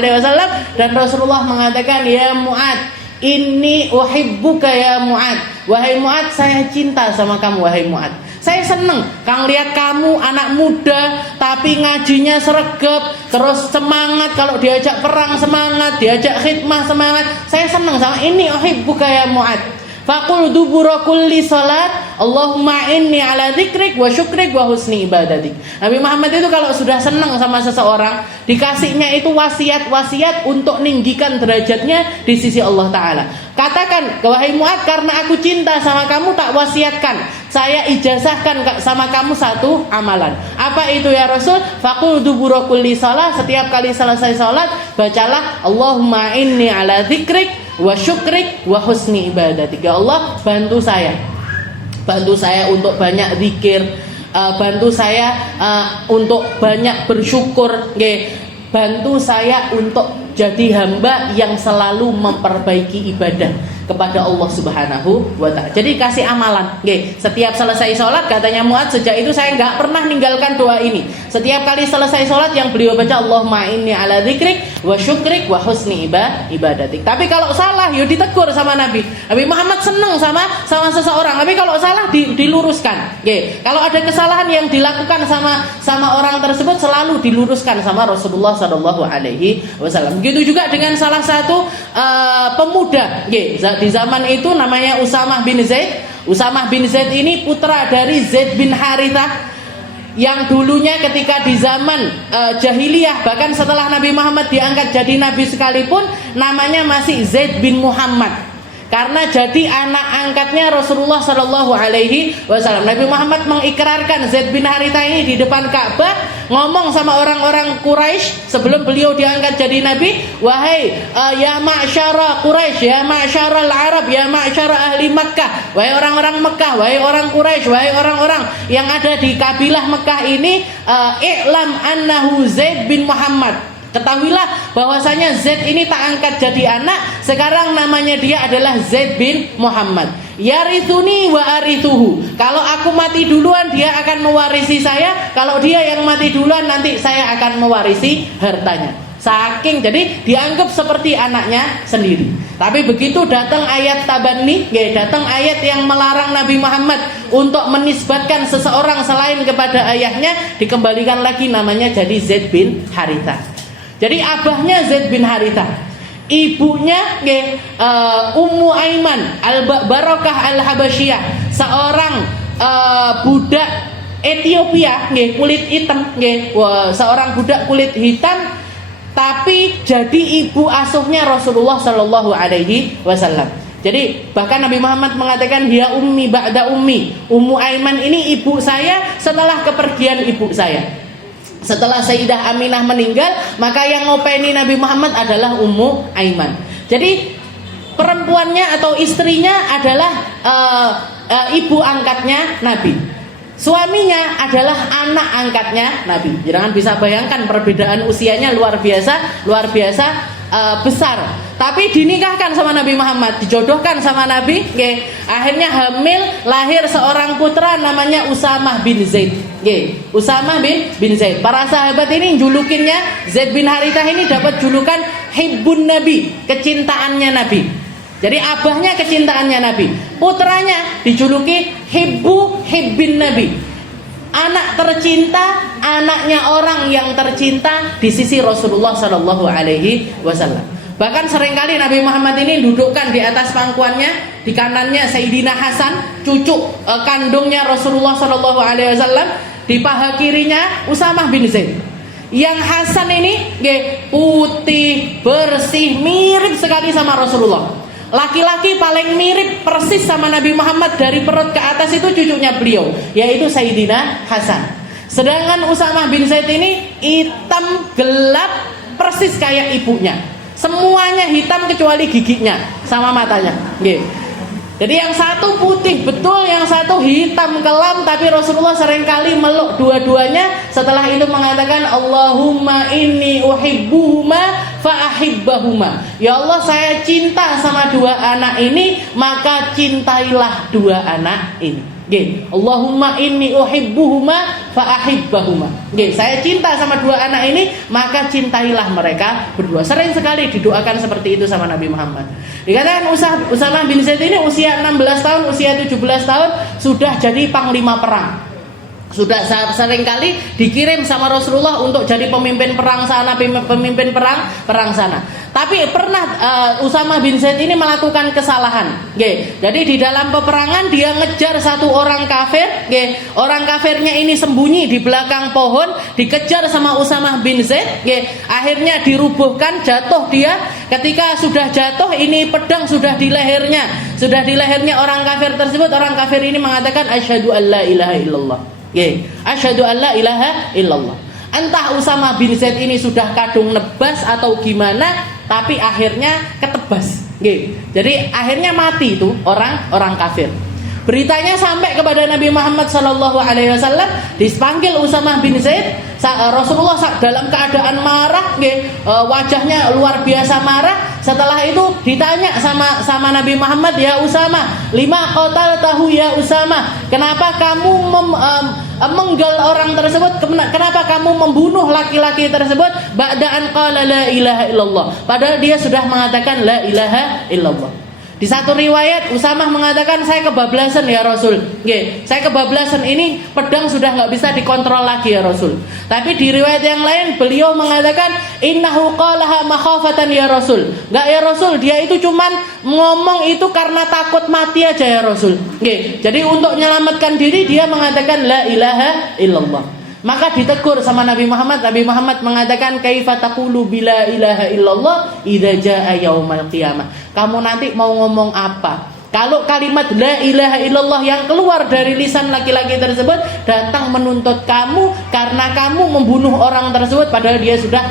dan Rasulullah mengatakan, ya Mu'ad, inni uhibbuka ya Mu'ad. Wahai Mu'ad, saya cinta sama kamu, wahai Mu'ad. Saya seneng Kang lihat kamu anak muda tapi ngajinya sregep, terus semangat, kalau diajak perang semangat, diajak khidmah semangat. Saya seneng sama ini. Uhibbuka ya Mu'ad. Faqul dubura kulli salat, Allahumma inni ala dzikrik wa syukrik wa husni ibadatik. Nabi Muhammad itu kalau sudah senang sama seseorang, dikasihnya itu wasiat untuk ninggikan derajatnya di sisi Allah Ta'ala. Katakan, wahai Mu'ad, karena aku cinta sama kamu, tak wasiatkan, saya ijazahkan sama kamu satu amalan. Apa itu ya Rasul? Faqul dubura kulli salat, setiap kali selesai salat bacalah Allahumma inni ala dzikrik wa syukrik wa husni ibadatik. Ya Allah, bantu saya untuk banyak zikir, bantu saya untuk banyak bersyukur, bantu saya untuk jadi hamba yang selalu memperbaiki ibadah kepada Allah Subhanahu wa Ta'ala. Jadi kasih amalan. Setiap selesai sholat, katanya Mu'ad, sejak itu saya nggak pernah ninggalkan doa ini. Setiap kali selesai sholat yang beliau baca, Allahumma inni ala dzikrik wa syukrik wa husni ibadatik. Tapi kalau salah, yuk ditegur sama Nabi. Nabi Muhammad seneng sama seseorang. Tapi kalau salah diluruskan. Kalau ada kesalahan yang dilakukan sama orang tersebut, selalu diluruskan sama Rasulullah SAW. Begitu juga dengan salah satu pemuda. Di zaman itu namanya Usamah bin Zaid. Usamah bin Zaid ini putra dari Zaid bin Harithah, yang dulunya ketika di zaman jahiliyah, bahkan setelah Nabi Muhammad diangkat jadi nabi sekalipun, namanya masih Zaid bin Muhammad. karena jadi anak angkatnya Rasulullah Shallallahu Alaihi Wasallam. Nabi Muhammad mengikrarkan Zaid bin Haritha ini di depan Ka'bah, ngomong sama orang-orang Quraisy sebelum beliau diangkat jadi nabi, wahai ya ma'syara Quraisy, ya ma'syara al-Arab, ya ma'syara ahli Makkah, wahai orang-orang Mekah, wahai orang Quraisy, wahai orang-orang yang ada di kabilah Mekah ini, i'lam annahu Zaid bin Muhammad. Ketahuilah bahwasanya Zaid ini tak angkat jadi anak, sekarang namanya dia adalah Zaid bin Muhammad. Yarithuni wa arithuhu. Kalau aku mati duluan dia akan mewarisi saya, kalau dia yang mati duluan nanti saya akan mewarisi hartanya. Saking jadi dianggap seperti anaknya sendiri. Tapi begitu datang ayat tabanni, datang ayat yang melarang Nabi Muhammad untuk menisbatkan seseorang selain kepada ayahnya, dikembalikan lagi namanya jadi Zaid bin Haritha. Jadi abahnya Zaid bin Haritha, ibunya Ummu Aiman al-Barakah al-Habasyiyah, seorang budak Ethiopia, kulit hitam, seorang budak kulit hitam, tapi jadi ibu asuhnya Rasulullah Shallallahu Alaihi Wasallam. Jadi bahkan Nabi Muhammad mengatakan ya ummi ba'da ummi, Ummu Aiman ini ibu saya setelah kepergian ibu saya. Setelah Sayyidah Aminah meninggal, maka yang ngopeni Nabi Muhammad adalah Ummu Aiman. Jadi perempuannya atau istrinya adalah ibu angkatnya Nabi. Suaminya adalah anak angkatnya Nabi. Jangan bisa bayangkan perbedaan usianya luar biasa besar. Tapi dinikahkan sama Nabi Muhammad, dijodohkan sama Nabi, akhirnya hamil, lahir seorang putra namanya Usamah bin Zaid. Usamah bin Zaid. Para sahabat ini julukinnya Zaid bin Haritha ini dapat julukan Hibbun Nabi, kecintaannya Nabi. Jadi abahnya kecintaannya Nabi, putranya dijuluki Hibbin Nabi, anak tercinta, anaknya orang yang tercinta di sisi Rasulullah Shallallahu Alaihi Wasallam. Bahkan seringkali Nabi Muhammad ini dudukkan di atas pangkuannya, di kanannya Sayyidina Hasan, cucu kandungnya Rasulullah Shallallahu Alaihi Wasallam, di paha kirinya Usamah bin Zaid. Yang Hasan ini putih, bersih, mirip sekali sama Rasulullah. Laki-laki paling mirip persis sama Nabi Muhammad dari perut ke atas itu cucunya beliau, yaitu Sayyidina Hasan. Sedangkan Usamah bin Zaid ini hitam gelap persis kayak ibunya. Semuanya hitam kecuali giginya sama matanya. Jadi yang satu putih betul, yang satu hitam kelam, tapi Rasulullah seringkali meluk dua-duanya. Setelah itu mengatakan Allahumma inni uhibbuhuma fa ahibbahuma. Ya Allah, saya cinta sama dua anak ini, maka cintailah dua anak ini. Allahumma inni uhibbuhuma fa ahibbahuma. Saya cinta sama dua anak ini, maka cintailah mereka berdua. Sering sekali didoakan seperti itu sama Nabi Muhammad. Dikatakan Usamah bin Zaid ini usia 16 tahun, usia 17 tahun sudah jadi panglima perang. Sudah sering kali dikirim sama Rasulullah untuk jadi pemimpin perang sana, pemimpin perang sana. Tapi pernah Usamah bin Zaid ini melakukan kesalahan. Jadi di dalam peperangan dia ngejar satu orang kafir. Orang kafirnya ini sembunyi di belakang pohon, dikejar sama Usamah bin Zaid. Akhirnya dirubuhkan, jatuh dia. Ketika sudah jatuh, ini pedang sudah di lehernya. Sudah di lehernya orang kafir tersebut. Orang kafir ini mengatakan asyhadu an la ilaha illallah. Asyhadu an la ilaha illallah. Entah Usamah bin Zaid ini sudah kadung nebas atau gimana, tapi akhirnya ketebas. Jadi akhirnya mati itu orang kafir. Beritanya sampai kepada Nabi Muhammad Sallallahu Alaihi Wasallam, dipanggil Usamah bin Zaid. Rasulullah dalam keadaan marah, wajahnya luar biasa marah. Setelah itu ditanya sama Nabi Muhammad, ya Usamah, lima qataltahu ya Usamah, kenapa kamu menggal orang tersebut, kenapa kamu membunuh laki-laki tersebut? Ba'da'an qala la ilaha illallah, padahal dia sudah mengatakan la ilaha illallah. Di satu riwayat Usamah mengatakan, saya kebablasan ya Rasul. Saya kebablasan, ini pedang sudah nggak bisa dikontrol lagi ya Rasul. Tapi di riwayat yang lain beliau mengatakan, innahu qalaha makhafatan ya Rasul. Nggak ya Rasul, dia itu cuman ngomong itu karena takut mati aja ya Rasul. Jadi untuk menyelamatkan diri dia mengatakan la ilaha illallah. Maka ditegur sama Nabi Muhammad. Nabi Muhammad mengatakan, kaifa taqulu bila ilaha illallah idza jaa yaumal qiyamah. Kamu nanti mau ngomong apa kalau kalimat la ilaha illallah yang keluar dari lisan laki-laki tersebut datang menuntut kamu karena kamu membunuh orang tersebut padahal dia sudah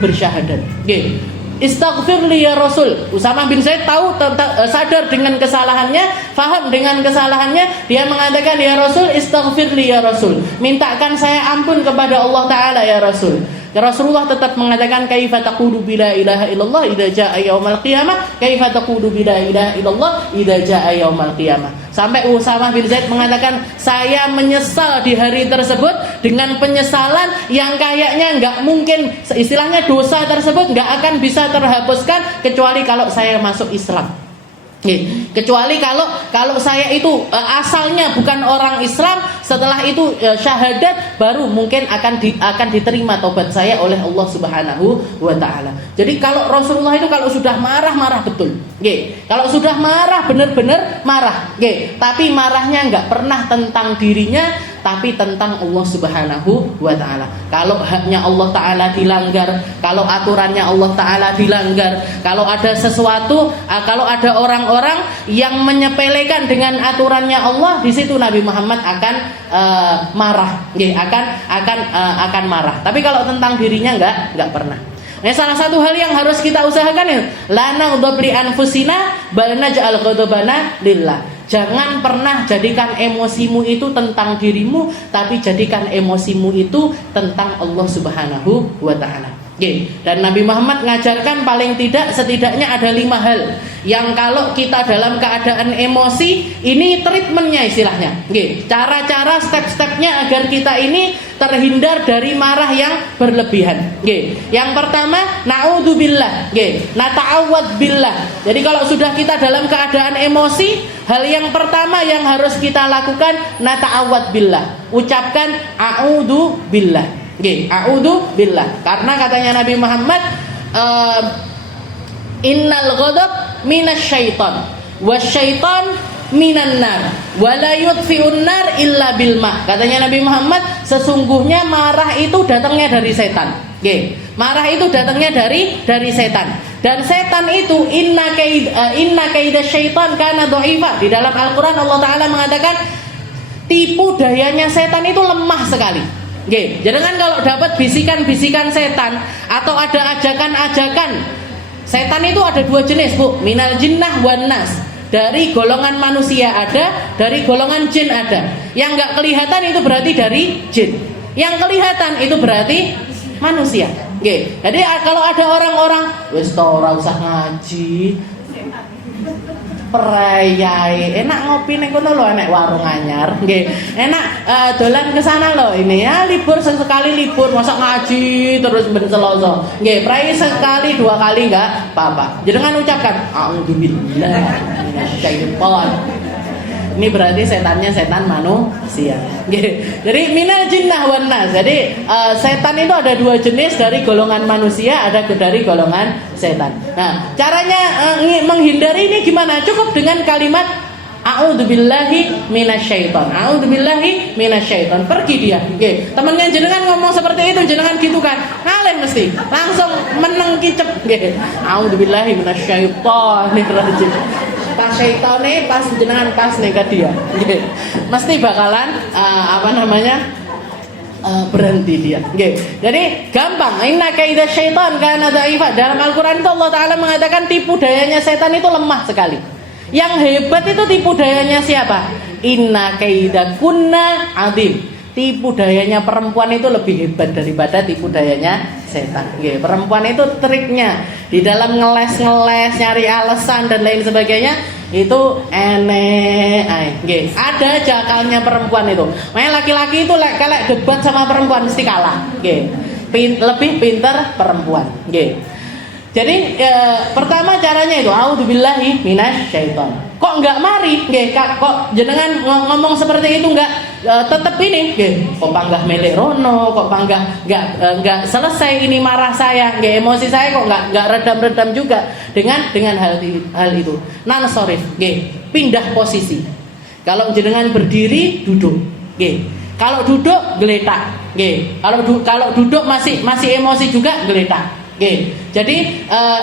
bersyahadat. Okay. Istaghfir li ya Rasul. Usama bin Zaid tahu sadar dengan kesalahannya, faham dengan kesalahannya, dia mengatakan, ya Rasul, istaghfir li ya Rasul. Mintakan saya ampun kepada Allah Ta'ala ya Rasul. Rasulullah tetap mengatakan, kaifa taqulu bila ilaha illallah idza jaa yaumal qiyamah, kaifa taqulu bila ilaha illallah idza jaa yaumal qiyamah. Sampai Usamah bin Zaid mengatakan, saya menyesal di hari tersebut dengan penyesalan yang kayaknya nggak mungkin, istilahnya dosa tersebut nggak akan bisa terhapuskan kecuali kalau saya masuk Islam. Kecuali kalau saya itu asalnya bukan orang Islam, setelah itu syahadat baru mungkin akan diterima taubat saya oleh Allah Subhanahu wa taala. Jadi kalau Rasulullah itu kalau sudah marah betul. Kalau sudah marah benar-benar marah. Tapi marahnya enggak pernah tentang dirinya, tapi tentang Allah Subhanahu wa taala. Kalau haknya Allah taala dilanggar, kalau aturannya Allah taala dilanggar, kalau ada sesuatu, kalau ada orang yang menyepelekan dengan aturannya Allah, di situ Nabi Muhammad akan marah, akan marah. Tapi kalau tentang dirinya enggak pernah. Nah, salah satu hal yang harus kita usahakan ya, la naghdab li anfusina bal naj'al ghadabana lillah. Jangan pernah jadikan emosimu itu tentang dirimu, tapi jadikan emosimu itu tentang Allah Subhanahu wa taala. Dan Nabi Muhammad mengajarkan paling tidak setidaknya ada 5 hal yang kalau kita dalam keadaan emosi, ini treatmentnya istilahnya. Cara-cara step-stepnya agar kita ini terhindar dari marah yang berlebihan. Yang pertama, na'udzubillah, nata'awwadz billah. Jadi kalau sudah kita dalam keadaan emosi, hal yang pertama yang harus kita lakukan, nata'awwadz billah. Ucapkan a'udzu billah. A'udzu billah. Karena katanya Nabi Muhammad, innal ghadab minasyaiton wasyaiton minan nar wa la yudfi'un nar illa bil ma. Katanya Nabi Muhammad, sesungguhnya marah itu datangnya dari setan. Marah itu datangnya dari setan. Dan setan itu inna kaida syaitan kana dha'ifa. Di dalam Al-Qur'an Allah taala mengatakan tipu dayanya setan itu lemah sekali. Jangan kalau dapat bisikan-bisikan setan atau ada ajakan-ajakan setan, itu ada 2 jenis, Bu. Minal jinnah wan nas. Dari golongan manusia ada, dari golongan jin ada. Yang enggak kelihatan itu berarti dari jin. Yang kelihatan itu berarti manusia. Jadi kalau ada orang-orang wis ora usah ngaji, perayai, enak ngopi ning kono lho, enak warung anyar, nggih. Enak dolan ke sana lho, ini ya libur sekali libur, masa ngaji terus ben Selasa. Nggih, prai sekali 2 kali enggak apa-apa. Jenengan ucapkan a'udzubillah minasyaitonir. Ini berarti setannya setan manusia. Nggih. Jadi minal jinnah wan nas. Jadi setan itu ada 2 jenis, dari golongan manusia, ada dari golongan setan. Nah, caranya menghindari ini gimana? Cukup dengan kalimat a'udzubillahi minasyaiton. A'udzubillahi minasyaiton. Pergi dia. Nggih. Temennya jenengan ngomong seperti itu, jenengan gitu kan. Ngalih mesti. Langsung meneng kicep. Nggih. A'udzubillahi minasyaitonir rajim. Pas syaitane pas jenengan pas nih ke dia, mesti bakalan berhenti dia. Jadi gampang. Inna kaida syaitan kana dha'ifa. Dalam Al-Qur'an itu Allah taala mengatakan tipu dayanya setan itu lemah sekali. Yang hebat itu tipu dayanya siapa? Inna kaida kunna adzim. Tipu dayanya perempuan itu lebih hebat daripada tipu dayanya setan. Perempuan itu triknya di dalam ngeles-ngeles, nyari alasan dan lain sebagainya, itu ada aja akalnya perempuan itu. Makanya laki-laki itu kalau debat sama perempuan mesti kalah. Lebih pintar perempuan. Jadi pertama caranya itu a'udzubillahi minasyaiton. Kok enggak mari? Kok jenengan ngomong seperti itu enggak tetep ini? Kok panggah melek rono, kok panggah enggak selesai ini marah saya, emosi saya kok enggak redam-redam juga dengan hal itu. Nansorif, pindah posisi. Kalau jenengan berdiri, duduk. Kalau duduk, geletak. Nggih. Kalau duduk masih emosi juga geletak. Nggih. Jadi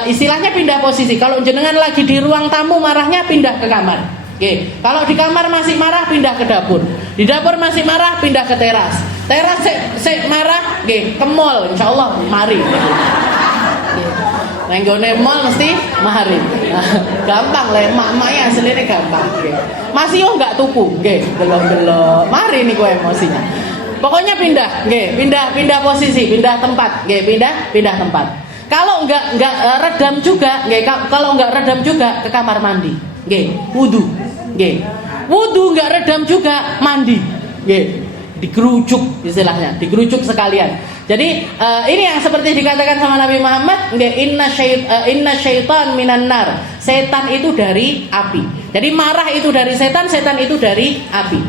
istilahnya pindah posisi. Kalau jenengan lagi di ruang tamu marahnya pindah ke kamar. Nggih. Kalau di kamar masih marah pindah ke dapur. Di dapur masih marah pindah ke teras. Teras sik marah nggih, ke mall insyaallah mari. Neng gone mall mesti mari. Gampang lah, mak-maknya aslinya gampang. Okay. Masih yo nggak tuku, nggih, delok-delok. Mari niku emosinya. Pokoknya pindah, nggih, pindah posisi, pindah tempat, nggih, pindah tempat. Kalau nggak redam juga, nggih, kalau nggak redam juga ke kamar mandi, nggih, wudu, nggih. Wudu nggak redam juga mandi, nggih. Dikerucuk istilahnya, dikerucuk sekalian. Jadi ini yang seperti dikatakan sama Nabi Muhammad, inna syaitan minan nar. Setan itu dari api. Jadi marah itu dari setan, setan itu dari api.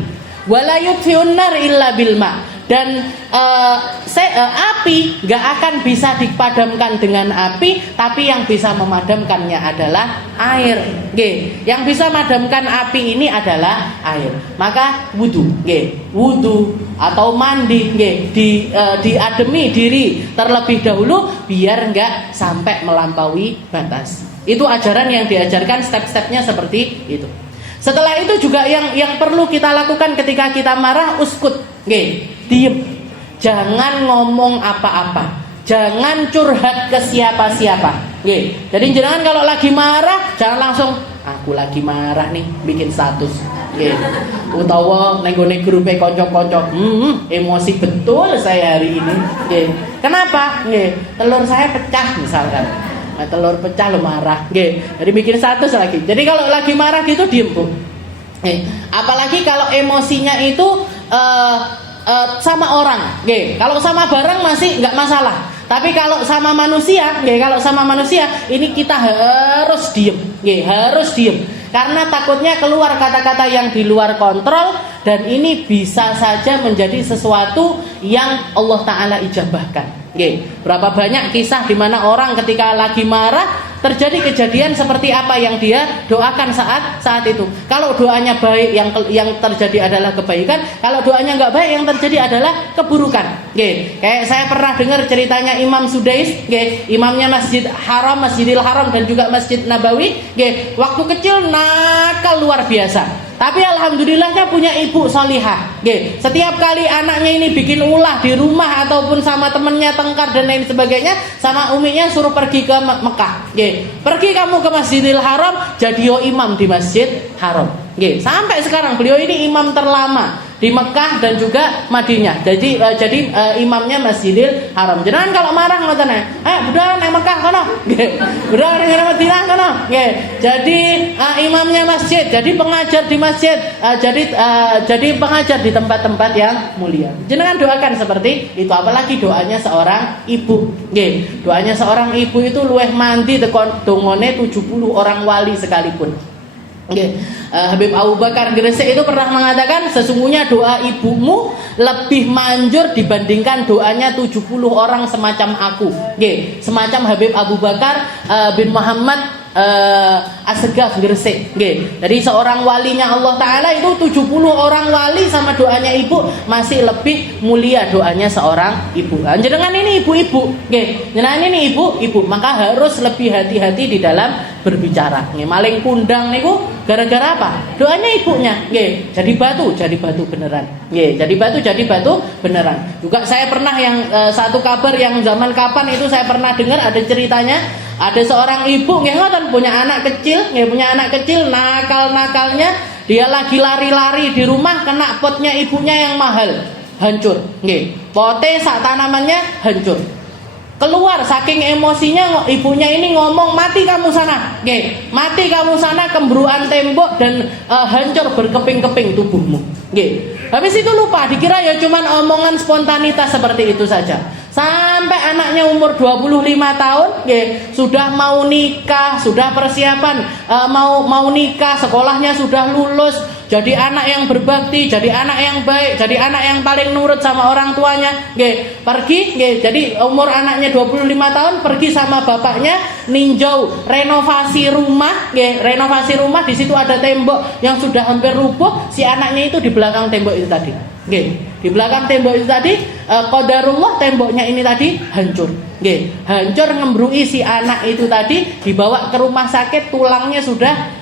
Wala yutfi'un nar illa bil ma. Dan api gak akan bisa dipadamkan dengan api, tapi yang bisa memadamkannya adalah air. Nggih, yang bisa memadamkan api ini adalah air. Maka wudu, nggih, wudu atau mandi, nggih, diademi diri terlebih dahulu biar nggak sampai melampaui batas. Itu ajaran yang diajarkan, step-stepnya seperti itu. Setelah itu juga yang perlu kita lakukan ketika kita marah, uskut, nggih. Diem, jangan ngomong apa-apa, jangan curhat ke siapa-siapa. Nggih. Jadi jangan kalau lagi marah jangan langsung aku lagi marah nih bikin status. Nggih. Utawa ning gone grupe kanca-kanca, emosi betul saya hari ini. Nggih. Kenapa? Nggih, telur saya pecah misalkan. Nah, telur pecah lo marah. Nggih. Jadi bikin status lagi. Jadi kalau lagi marah gitu diem, Bu. Apalagi kalau emosinya itu sama orang, nggih. Kalau sama barang masih nggak masalah. Tapi kalau sama manusia, nggih, kalau sama manusia ini kita harus diem, nggih, harus diem. Karena takutnya keluar kata-kata yang di luar kontrol dan ini bisa saja menjadi sesuatu yang Allah Ta'ala ijabahkan. Nggih. Berapa banyak kisah di mana orang ketika lagi marah terjadi kejadian seperti apa yang dia doakan saat itu. Kalau doanya baik yang terjadi adalah kebaikan, kalau doanya nggak baik yang terjadi adalah keburukan. Nggih. Kayak saya pernah dengar ceritanya Imam Sudais, nggih, imamnya Masjidil Haram dan juga Masjid Nabawi, nggih. Waktu kecil nakal luar biasa. Tapi alhamdulillahnya punya ibu salihah. Nggih. Setiap kali anaknya ini bikin ulah di rumah ataupun sama temennya tengkar dan lain sebagainya, sama uminya suruh pergi ke Mekah. Nggih. Pergi kamu ke Masjidil Haram, jadi imam di Masjid Haram. Nggih. Sampai sekarang beliau ini imam terlama di Mekah dan juga Madinah. Jadi imamnya Masjidil Haram. Jangan kalau marah ngoten ae, budal nang Mekah kono. Nggih. Budal nang Madinah kono. Nggih. Jadi imamnya masjid, jadi pengajar di masjid, jadi pengajar di tempat-tempat yang mulia. Jangan doakan seperti itu, apalagi doanya seorang ibu. Nggih. Doanya seorang ibu itu luweh mandi tekon dongone 70 orang wali sekalipun. Okay. Habib Abu Bakar Gresik itu pernah mengatakan sesungguhnya doa ibumu lebih manjur dibandingkan doanya 70 orang semacam aku. Okay. Semacam Habib Abu Bakar bin Muhammad Asegaf Gresik. Okay. Jadi seorang walinya Allah Ta'ala itu 70 orang wali sama doanya ibu masih lebih mulia doanya seorang ibu. Jenengan ini ibu-ibu, okay. Jenengan ini ibu-ibu, maka harus lebih hati-hati di dalam berbicara. Okay. Maling kundang niku gara-gara apa? Doanya ibunya. Okay. Jadi batu beneran. Okay. Jadi batu beneran. Juga saya pernah yang satu kabar yang zaman kapan itu saya pernah dengar ada ceritanya. Ada seorang ibu ngoten punya anak kecil, nakal-nakalnya dia lagi lari-lari di rumah kena potnya ibunya yang mahal, hancur. Nggih. Pote sak tanamannya hancur. Keluar saking emosinya ibunya ini ngomong, "Mati kamu sana." Nggih. "Mati kamu sana, kembruan tembok dan hancur berkeping-keping tubuhmu." Nggih. Habis itu lupa, dikira ya cuman omongan spontanitas seperti itu saja. Sampai anaknya umur 25 tahun, sudah mau nikah, sudah persiapan mau nikah, sekolahnya sudah lulus, jadi anak yang berbakti, jadi anak yang baik, jadi anak yang paling nurut sama orang tuanya. Pergi, jadi umur anaknya 25 tahun, pergi sama bapaknya ninjau renovasi rumah, di situ ada tembok yang sudah hampir rubuh, si anaknya itu di belakang tembok itu tadi. Nggih. Di belakang tembok itu tadi qadarullah, temboknya ini tadi hancur. Nggih. Hancur ngembrui si anak itu tadi, dibawa ke rumah sakit, tulangnya sudah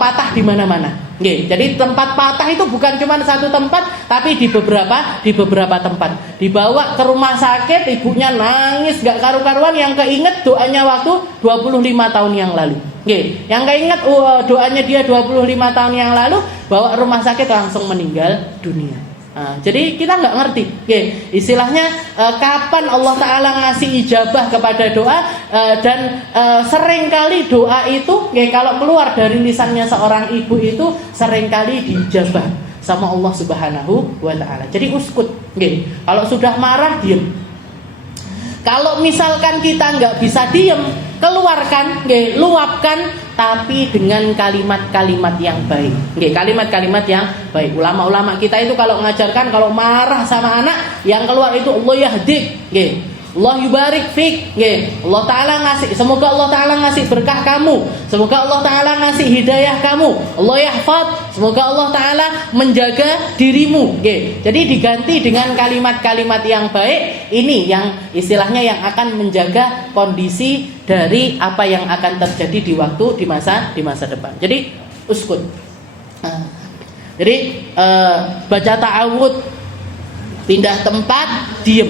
patah di mana-mana. Nggih, jadi tempat patah itu bukan cuma satu tempat, tapi di beberapa tempat. Dibawa ke rumah sakit, ibunya nangis gak karu-karuan, yang keinget doanya waktu 25 tahun yang lalu. Nggih, yang keinget doanya dia 25 tahun yang lalu, bawa rumah sakit langsung meninggal dunia. Nah, jadi kita nggak ngerti, istilahnya kapan Allah Ta'ala ngasih ijabah kepada doa, dan seringkali doa itu, kalau keluar dari lisannya seorang ibu itu seringkali diijabah sama Allah Subhanahu wa Ta'ala. Jadi uskut, kalau sudah marah diam. Kalau misalkan kita nggak bisa diem, keluarkan, luapkan, tapi dengan kalimat-kalimat yang baik. Kalimat-kalimat yang baik. Ulama-ulama kita itu kalau mengajarkan, kalau marah sama anak, yang keluar itu Allah yahdik, Allah yubarik fik, Allah Ta'ala ngasih, semoga Allah Ta'ala ngasih berkah kamu, semoga Allah Ta'ala ngasih hidayah kamu, Allah yahfad, semoga Allah Ta'ala menjaga dirimu. Jadi diganti dengan kalimat-kalimat yang baik. Ini yang istilahnya yang akan menjaga kondisi dari apa yang akan terjadi di masa depan. Jadi uskut. Jadi baca ta'awud, pindah tempat, diem.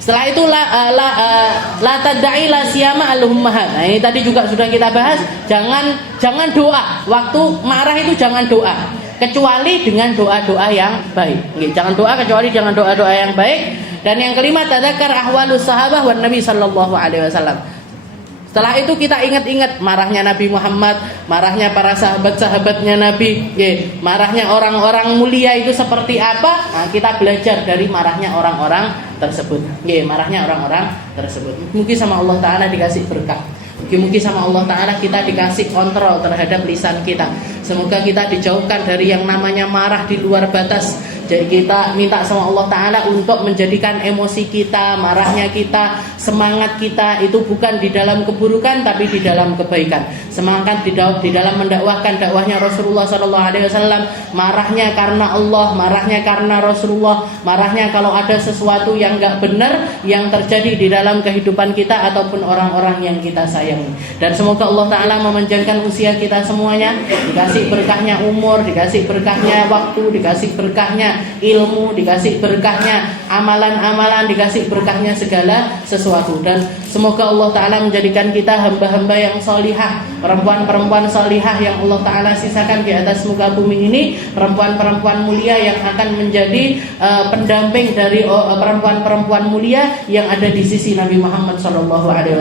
Setelah itu la tad'i la siyama al-ummahat. Nah, ini tadi juga sudah kita bahas, jangan doa. Waktu marah itu jangan doa, kecuali dengan doa-doa yang baik. Jangan doa kecuali dengan doa-doa yang baik. Dan yang kelima, tadzakar ahwalus sahabah wan Nabi sallallahu alaihi wasallam. Setelah itu kita ingat-ingat marahnya Nabi Muhammad, marahnya para sahabat-sahabatnya Nabi, marahnya orang-orang mulia itu seperti apa. Nah, kita belajar dari marahnya orang-orang tersebut. Marahnya orang-orang tersebut. Mungkin sama Allah Ta'ala dikasih berkah. Mungkin sama Allah Ta'ala kita dikasih kontrol terhadap lisan kita. Semoga kita dijauhkan dari yang namanya marah di luar batas. Jadi kita minta sama Allah Ta'ala untuk menjadikan emosi kita, marahnya kita, semangat kita itu bukan di dalam keburukan, tapi di dalam kebaikan. Semangat di dalam mendakwahkan dakwahnya Rasulullah SAW. Marahnya karena Allah, marahnya karena Rasulullah, marahnya kalau ada sesuatu yang gak benar yang terjadi di dalam kehidupan kita ataupun orang-orang yang kita sayangi. Dan semoga Allah Ta'ala memanjangkan usia kita semuanya, dikasih berkahnya umur, dikasih berkahnya waktu, dikasih berkahnya ilmu, dikasih berkahnya amalan-amalan, dikasih berkahnya segala sesuatu. Dan semoga Allah Ta'ala menjadikan kita hamba-hamba yang solihah, perempuan-perempuan solihah yang Allah Ta'ala sisakan di atas muka bumi ini, perempuan-perempuan mulia yang akan menjadi pendamping dari perempuan-perempuan mulia yang ada di sisi Nabi Muhammad SAW,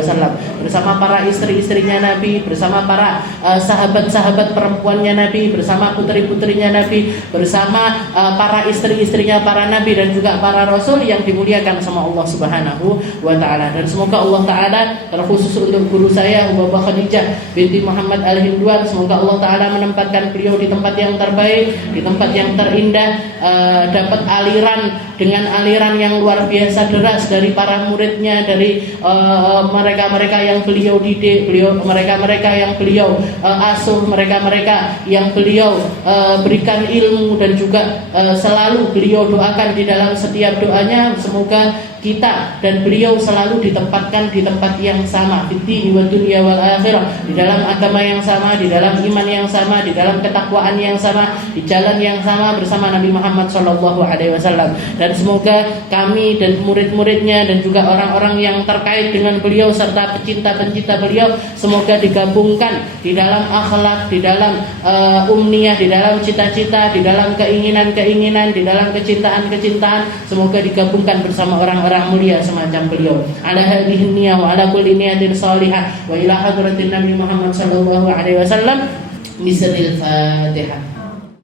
bersama para istri-istrinya Nabi, bersama para sahabat-sahabat perempuannya Nabi, bersama putri-putrinya Nabi, bersama para istri-istrinya para nabi dan juga para rasul yang dimuliakan sama Allah Subhanahu wa Ta'ala. Dan semoga Allah Ta'ala, terkhusus untuk guru saya Bapak Khadijah binti Muhammad Al-Hindwan, semoga Allah Ta'ala menempatkan beliau di tempat yang terbaik, di tempat yang terindah, dapat aliran dengan aliran yang luar biasa deras dari para muridnya, dari mereka-mereka yang beliau didik, mereka-mereka yang beliau asuh, mereka-mereka yang beliau berikan ilmu, dan juga selalu beliau doakan di dalam setiap doanya. Semoga kita dan beliau selalu ditempatkan di tempat yang sama, fid-dini wad dunya wal akhirah, di dalam agama yang sama, di dalam iman yang sama, di dalam ketakwaan yang sama, di jalan yang sama bersama Nabi Muhammad SAW. Dan semoga kami dan murid-muridnya dan juga orang-orang yang terkait dengan beliau serta pecinta-pencinta beliau, semoga digabungkan di dalam akhlak, di dalam umniyah, di dalam cita-cita, di dalam keinginan-keinginan, di dalam kecintaan-kecintaan, semoga digabungkan bersama orang-orang mulia semacam beliau. Ala hadhihi niyah wa ala kulli niyatin salihah wa ila hadratin Nabi Muhammad sallallahu alaihi wasallam. Bismillahirrahmanirrahim.